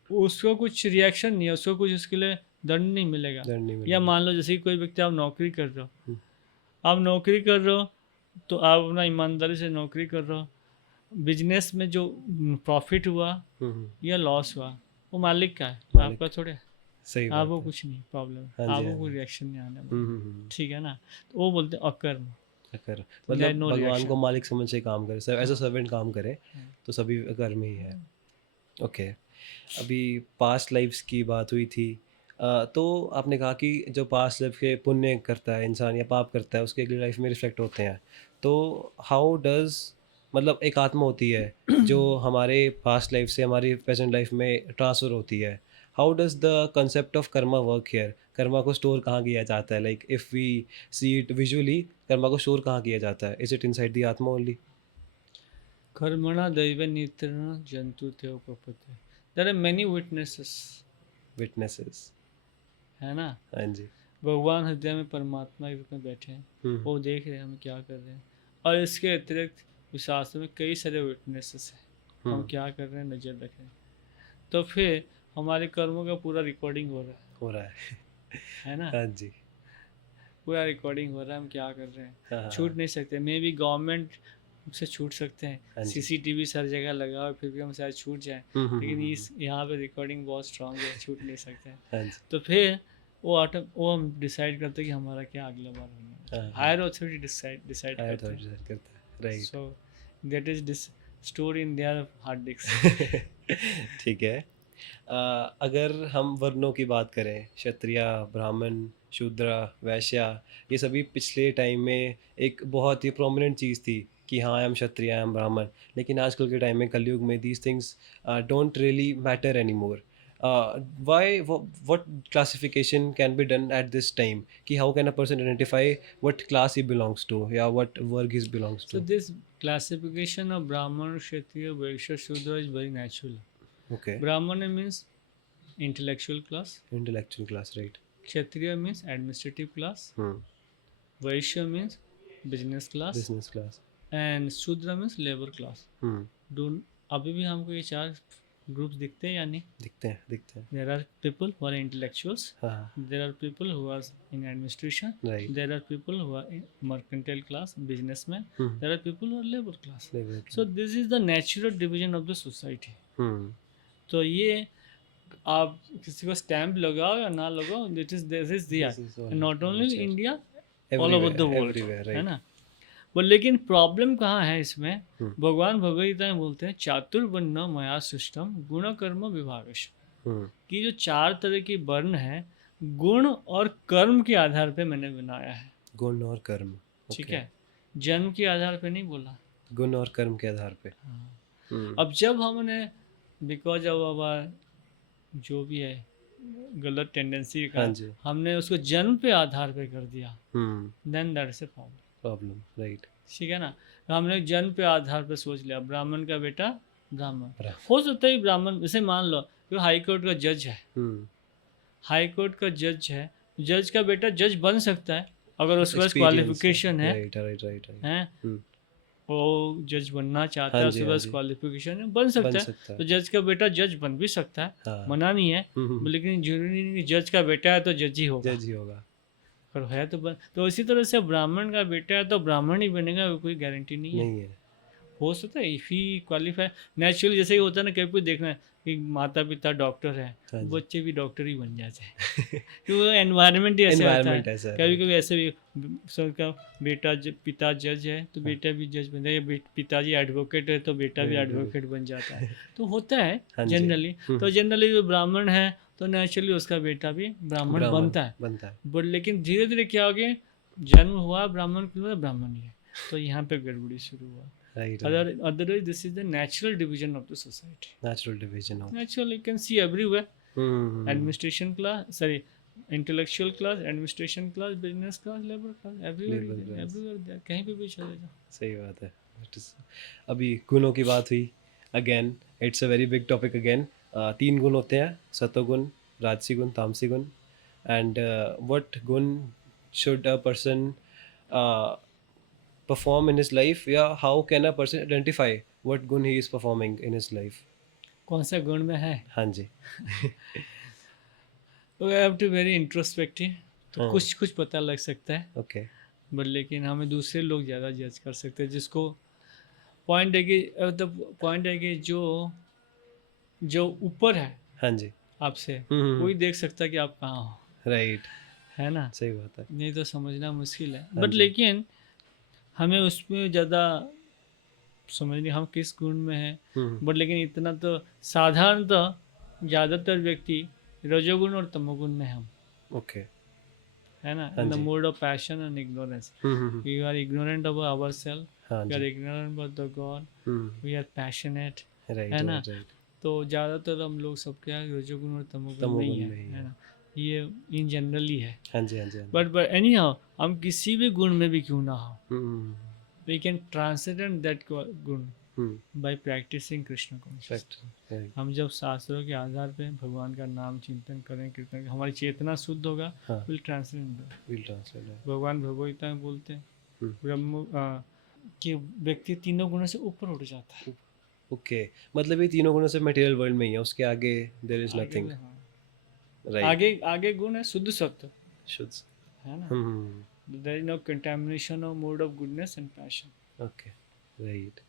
उसको कुछ रिएक्शन नहीं है, उसको कुछ उसके लिए दंड नहीं मिलेगा। दंड नहीं या मिलेगा। मान लो जैसे कि कोई व्यक्ति, आप नौकरी कर रहे हो, हम्म आप नौकरी कर रहे हो तो आप अपना ईमानदारी से नौकरी कर रहे हो, बिजनेस में जो प्रॉफिट हुआ हम्म। या लॉस हुआ, वो मालिक का है, आपका मालिक। थोड़े है। सही आपको बात है। कुछ नहीं प्रॉब्लम, हाँ जी हाँ आपको कोई जी। रिएक्शन नहीं आने वाला, हम्म। ठीक है ना। तो वो बोलते हैं अकर्म, अकर देयर मतलब नो भगवान को रिएक्शन। मालिक समझ से काम करे, सब एज अ हाँ सर्वेंट काम करे, हाँ। तो सभी कर्म ही है। ओके। अभी पास्ट लाइफ्स की बात हुई थी। तो आपने कहा कि जो पास्ट लाइफ के पुण्य करता है इंसान या पाप करता है, उसके अगली लाइफ में रिफ्लेक्ट होते हैं। तो हाउ डज, मतलब एक आत्मा होती है जो हमारे पास्ट लाइफ से हमारी प्रेजेंट लाइफ में ट्रांसफ़र होती है। How does the concept of karma work here? Karma को स्टोर कहाँ किया जाता है? Like if we see it visually, karma को स्टोर कहाँ किया जाता है? Is it inside the atma only? कर्मणा दैव नित्यन जंतु ते उपपते, there are many witnesses, witnesses. है ना। हाँ जी। भगवान हृदय में परमात्मा के रूप में बैठे हैं, हम्म वो देख रहे हैं हम क्या कर रहे हैं, और इसके अतिरिक्त शास्त्र में कई सारे विटनेसेस हैं, हम हम्म। क्या कर रहे हैं, नज़र रख रहे हैं। तो फिर हमारे कर्मों का पूरा रिकॉर्डिंग हो रहा हो रहा है ना, हाँ जी। पूरा रिकॉर्डिंग हो रहा है, हम क्या कर रहे हैं, हाँ हाँ छूट हाँ। नहीं सकते। मे भी गवर्नमेंट से छूट सकते हैं, हाँ जी। सीसीटीवी हर जगह लगा हो, फिर भी हम शायद छूट जाएं, लेकिन इस यहाँ पे रिकॉर्डिंग बहुत स्ट्रांग है, छूट नहीं सकते हैं। हाँ जी। तो फिर वो हम डिसाइड करते हैं कि हमारा क्या अगला बार होना है, हाँ हाँ। हायर अथॉरिटी डिसाइड हायर करते हैं। अथॉरिटी डिसाइड करता है, right. So that is store in their hard disk. ठीक है। अगर हम वर्णों की बात करें, क्षत्रिय, ब्राह्मण, शूद्र, वैश्य, ये सभी पिछले टाइम में एक बहुत ही प्रोमिनेंट चीज़ थी कि हाँ हम क्षत्रिय हैं, हम ब्राह्मण। लेकिन आजकल के टाइम में, कलयुग में, these things don't really matter any more. Why, what classification can be done at this time, कि how can a person identify what class he belongs to या what वर्ग he belongs So to? this classification of Brahman, Kshatriya, Vaishya, Shudra is very natural. Okay. Brahmana means intellectual class, Intellectual class, right? Kshatriya means administrative class, Hmm. Vaishya means business class, Business class. and Shudra means labor class. Hmm. Don't, अभी भी हमको ये चार groups दिखते हैं या नहीं? दिखते हैं, दिखते हैं। There are people who are intellectuals, हाँ, there are people who are in administration, right. There are people who are in mercantile class, businessman, hmm. There are people who are labour class. Labor so class. This is the natural division of the society. Hmm. तो ये आप किसी को stamp लगाओ या ना लगाओ, this is This is all not only nature. India, all Everywhere, over the world, everywhere, है right? ना। वो लेकिन प्रॉब्लम कहाँ है इसमें, हम्म। भगवान भगवद गीता में बोलते हैं चातुर्वर्ण मया सृष्टम गुण कर्म विभागश, हम्म। कि जो चार तरह की वर्ण है, गुण और कर्म के आधार पे मैंने बनाया है, गुण और कर्म। ठीक Okay. है, जन्म के आधार पे नहीं बोला। गुण और कर्म के आधार पे। हाँ। हम्म। अब जब हमने बिकॉज ऑफ आवर जो भी है गलत टेंडेंसी का, हाँ जी। हमने उसको जन्म पे आधार पे कर दिया, hmm. Then that is a problem, problem, right. ठीक है ना। हमने जन्म पे आधार पे सोच लिया, ब्राह्मण का बेटा ब्राह्मण, बराबर। हो सकता है ब्राह्मण, जैसे मान लो कि हाई कोर्ट का जज है, हम्म। हाई कोर्ट का जज है, जज का बेटा जज बन सकता है अगर उसके पास Experience है, क्वालिफिकेशन है, right, right, right, right. हैं, हम्म। वो जज बनना चाहता हाँ है, जी, उसके हाँ पास जी। क्वालिफिकेशन है, बन बन सकता सकता है। है। तो जज का बेटा जज बन भी सकता है, हाँ। मना नहीं है। हुँ। लेकिन जरूरी नहीं कि जज का बेटा है तो जज ही होगा। जज ही होगा। अगर है तो तो इसी तरह से ब्राह्मण का बेटा है तो ब्राह्मण ही बनेगा, वो कोई गारंटी नहीं है। नहीं है। हो सकता है इफ ही क्वालिफाई नेचुरली, जैसे ही होता है ना, कभी कोई देखना है कि माता पिता डॉक्टर है हाँ तो जी। बच्चे भी डॉक्टर ही बन जाते हैं। कि वो एनवायरनमेंट ही ऐसे होता है। एनवायरनमेंट ऐसा है, कभी राइट। कभी ऐसे भी सबका बेटा पिता जज है तो हाँ, बेटा भी जज बन जाए, पिताजी एडवोकेट है तो बेटा भी बिल्कुल। एडवोकेट बन जाता है। तो होता है हाँ जी। जनरली। तो हुँ, जनरली जो ब्राह्मण है तो नेचुरली उसका बेटा भी ब्राह्मण ब्राह्मण बनता है। बनता है। बट लेकिन धीरे धीरे क्या हो गया, जन्म हुआ ब्राह्मण के लिए, ब्राह्मण ही है, तो यहाँ पे गड़बड़ी शुरू हुआ। Right, right. Otherwise, this is the natural division of the society. Natural division होता Natural, you can see everywhere. है। Administration class, sorry, intellectual class, administration class, business class, labor class, everywhere, labour is there, class. everywhere there. कहीं पे भी चले जाओ। सही बात है। It is- अभी गुणों की बात हुई। Again it's a very big topic again. 3 गुण होते हैं, सत्वगुण, राजसी गुण, तामसी गुण। एंड व्हाट गुण should a person perform in his life? Yeah, how can a person identify what gun he is performing in his life? कौन सा गुण में है? हाँ जी। तो I have to very introspective. तो हाँ। कुछ कुछ पता लग सकता है, ओके। बट लेकिन हमें दूसरे लोग ज़्यादा जज कर सकते हैं। जिसको पॉइंट है कि पॉइंट है कि जो जो ऊपर है हाँ जी। आपसे, हम्म। वही देख सकता है कि आप कहाँ हो, राइट। है ना? सही बात है। नहीं तो समझना मुश्किल है। हाँ बट जी। लेकिन हमें उसमें ज़्यादा समझ नहीं हम किस गुण में हैं। हम्म। बट लेकिन इतना तो साधारणतः ज़्यादातर व्यक्ति रजोगुण और तमोगुण में हम, ओके। है ना? हाँ इन द जी। Mode of passion and ignorance. Hmm. We are ignorant of our self, हाँ वी आर जी। Ignorant of the god, hmm. We are passionate, right, है ना? Right, right. तो ज़्यादातर हम लोग सब क्या है, रजोगुण और तमोगुण में ही तमोगुण में ही है है। ना? ये इन जनरली है। हाँ जी, हाँ जी, हाँ जी। बट एनी हाउ, हम किसी भी गुण में भी क्यों ना हो, hmm. We can transcend that guna hmm. By practicing Krishna consciousness. Fact. Right. हम जब शास्त्रों के आधार पे भगवान का नाम चिंतन करें, कीर्तन करें, हमारी चेतना शुद्ध होगा, हाँ। Will transcend. Will translate. भगवान भगवगीता में बोलते हैं हम्म। कि व्यक्ति तीनों गुणों से ऊपर उठ जाता है। ओके। मतलब ये तीनों गुणों से मटेरियल वर्ल्ड में ही है, उसके आगे देयर इज आगे नथिंग। में, हाँ, राइट। आगे आगे गुण है शुद्ध सत्व, शुद्ध। है ना? Hmm. There is no contamination of mode of goodness and passion. Okay. Right.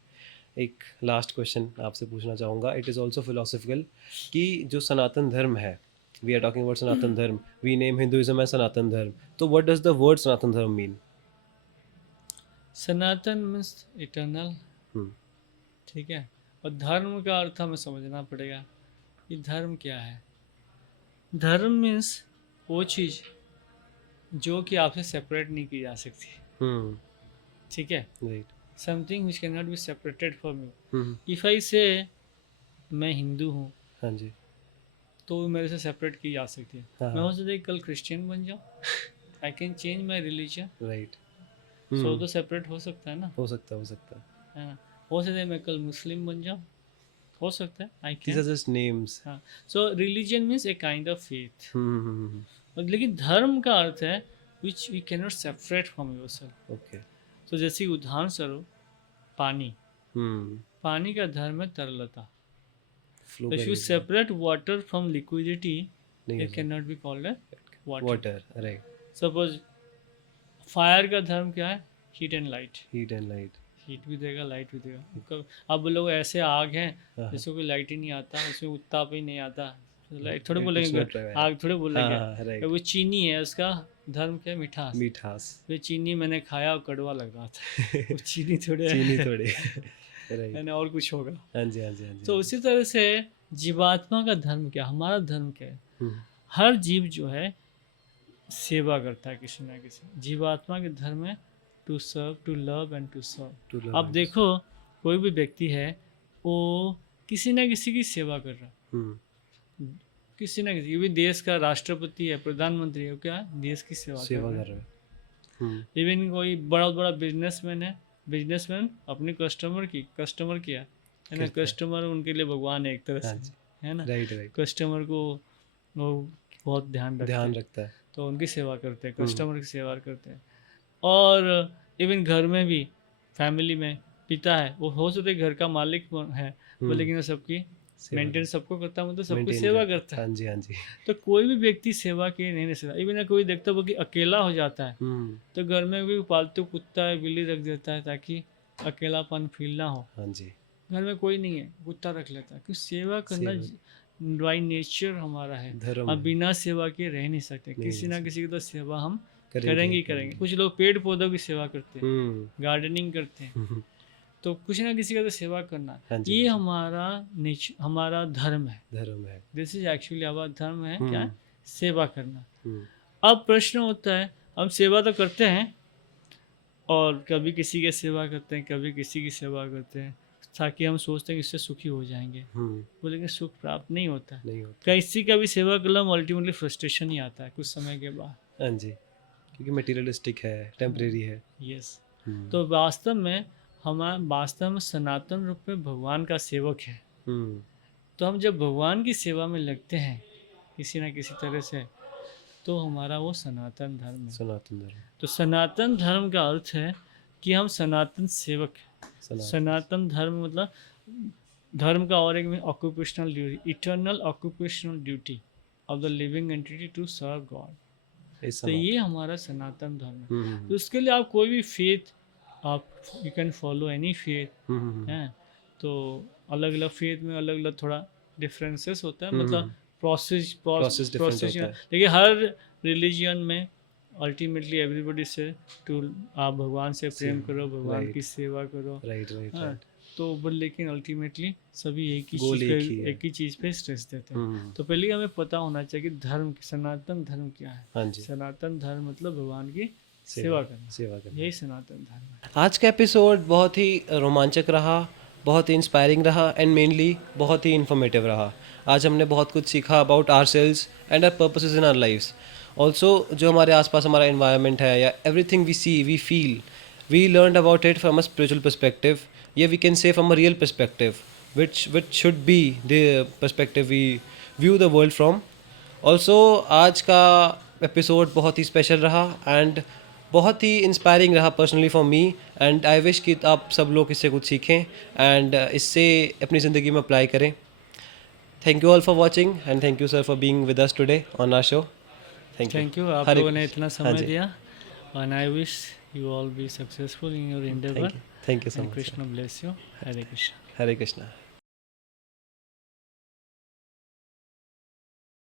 एक लास्ट क्वेश्चन आपसे पूछना चाहूँगा, इट इज़ ऑल्सो फिलोसफिकल, कि जो सनातन धर्म है, वी आर टॉकिंग अबाउट सनातन धर्म, वी नेम हिंदुइज्म एज सनातन धर्म, तो व्हाट डज द वर्ड सनातन धर्म मीन? सनातन मीन्स इटर्नल, हम्म। ठीक है? और धर्म का अर्थ हमें समझना पड़ेगा कि धर्म क्या है। धर्म मीन्स वो चीज़ जो कि आपसे सेपरेट नहीं की जा सकती, हम्म। ठीक है? Right. Something which can not be separated from you. Hmm. If I से मैं हिंदू हूँ हाँ जी। तो वो मेरे से सेपरेट की जा सकती है। हाँ, मैं हो हाँ। सकता है कल क्रिश्चियन बन जाऊँ, I can change my religion, right. So तो सेपरेट हो सकता है ना, हो सकता है, हो सकता है। है ना? हो सकता है मैं कल मुस्लिम बन जाऊँ, हो सकता है, I These are can. just names. हाँ, so religion means a kind of faith. Hmm. लेकिन धर्म का अर्थ है which we can not separate from your self. Okay. तो जैसे उदाहरण स्वरूप पानी, हम्म। पानी का धर्म है तरलता। फ्लो इफ यू करेगी। सेपरेट वाटर फ्रॉम लिक्विडिटी, नहीं it can not be called a water. Water. Right. Suppose fire का धर्म क्या है? Heat and light. Heat and light. Heat भी देगा, लाइट भी देगा। अब लोग ऐसे आग हैं हाँ, जिसको कोई लाइट ही नहीं आता, उसमें उत्ताप ही नहीं आता, लाइट थोड़े It's बोलेंगे, not right. आग थोड़े बोलेंगे। हाँ, right. वो चीनी है, उसका धर्म क्या है? मिठास। मिठास। वे चीनी मैंने खाया और कड़वा लग रहा था। वो चीनी थोड़े चीनी थोड़े। है राइट। ना, और कुछ होगा। हाँ जी, हाँ जी, हाँ जी। तो उसी तरह से जीवात्मा का धर्म क्या, हमारा धर्म क्या है? हम्म। हर जीव जो है सेवा करता है किसी ना किसी। जीवात्मा के धर्म है to serve, to love and to serve. To love अब and- देखो कोई भी व्यक्ति है वो किसी ना किसी की सेवा कर रहा है, हम्म। किसी ना किसी। भी देश का राष्ट्रपति है, प्रधानमंत्री है, वो क्या है? देश की सेवा सेवा कर कर रहा रहे हो। है। इवन कोई बड़ा बड़ा बिजनेसमैन है, बिजनेसमैन अपने कस्टमर किया है ना, करता है। कस्टमर उनके लिए भगवान है एक तरह हाँ से, जी। है ना? Right, right. कस्टमर को वो बहुत ध्यान रखते ध्यान हैं, रखता है। तो उनकी सेवा करते हैं, हम्म। कस्टमर की सेवा करते हैं। और इवन घर में भी, फैमिली में पिता है, वो हो सकता है घर का मालिक है, वो लेकिन वो सबकी सेवा मेंटेन सबको करता है, मतलब सबकी मेंटेन सेवा करता है। हाँ जी, हाँ जी। तो कोई भी व्यक्ति सेवा के नहीं रह सकता। इवन कोई देखता हो कि अकेला हो जाता है, हुँ, तो घर में कोई पालतू कुत्ता है, बिल्ली रख देता है ताकि अकेलापन फील ना हो। हाँ जी। घर में कोई नहीं है, कुत्ता रख लेता है, क्योंकि सेवा करना सेवा बाई नेचर हमारा है। धर्म हम है, बिना सेवा के रह नहीं सकते, नहीं किसी रह ना सकते। किसी की तो सेवा हम करेंगे करेंगे ही ही करेंगे। करेंगे। कुछ लोग पेड़ पौधों की सेवा करते हैं, हुँ, गार्डनिंग करते हैं, हुँ, हुँ। तो कुछ ना किसी का तो सेवा करना है। हाँ जी, ये हाँ जी। हमारा हमारा धर्म है। धर्म है। दिस इज एक्चुअली हमारा धर्म है, क्या है? हुँ, सेवा करना। हुँ, अब प्रश्न होता है, हम सेवा तो करते हैं, और कभी किसी की सेवा करते हैं, कभी किसी की सेवा करते हैं, ताकि हम सोचते हैं कि इससे सुखी हो जाएंगे, हुँ, वो लेकिन सुख प्राप्त नहीं होता है। नहीं होता। किसी का भी सेवा कर लो, अल्टीमेटली फ्रस्ट्रेशन ही आता है कुछ समय के बाद। हाँ जी, क्योंकि मटेरियलिस्टिक है, टेम्परेरी है। यस। हुँ, तो वास्तव में सनातन रूप में भगवान का सेवक है। हुँ, तो हम जब भगवान की सेवा में लगते हैं किसी ना किसी तरह से, तो हमारा वो सनातन धर्म है। सनातन धर्म, तो सनातन धर्म का अर्थ है कि हम सनातन सेवक हैं। सनातन सनातन धर्म मतलब धर्म का और एक में occupational duty, eternal occupational duty of the living entity to serve God. इस तो सनातन। ये हमारा सनातन धर्म है। हुँ, तो उसके लिए आप कोई भी फेथ, आप you can follow any faith हुँ, हुँ, हुँ, है। तो अलग अलग फेथ में अलग अलग थोड़ा डिफरेंसेस होता है, हुँ, मतलब हुँ। Process different process. होता है। देखिए हर रिलीजियन में अल्टीमेटली एवरीबॉडी से टू, आप भगवान से प्रेम सेम, करो, भगवान की राइट, सेवा करो। राइट, राइट, हाँ, राइट। तो बट लेकिन अल्टीमेटली सभी गोल एक ही है। एक ही चीज़ पे स्ट्रेस देते हैं। हुँ, तो पहले हमें पता होना चाहिए कि धर्म, सनातन धर्म क्या है। हाँ जी, सनातन धर्म मतलब भगवान की सेवा सेवा करना, सेवा करना। यही सनातन धर्म है। आज का एपिसोड बहुत ही रोमांचक रहा, बहुत ही इंस्पायरिंग रहा एंड मेनली बहुत ही इन्फॉर्मेटिव रहा। आज हमने बहुत कुछ सीखा about ourselves and our purposes in our lives. Also जो हमारे आसपास हमारा एनवायरनमेंट है या everything we see we feel, we learn about it from a spiritual perspective, या we can say from a real perspective which should be the perspective we view the world from. Also आज का episode बहुत ही special रहा and बहुत ही inspiring रहा personally for me, and I wish कि आप सब लोग इससे कुछ सीखें एंड इससे अपनी ज़िंदगी में अप्लाई करें. Thank you all for watching and thank you sir for being with us today on our show. Thank you, आप हरे लोगों ने कृष्ण. इतना हाँ समय जी, दिया, and I wish you all be successful in your thank endeavor, you, thank you so and much. Krishna bless you. Hare Krishna. Hare Krishna.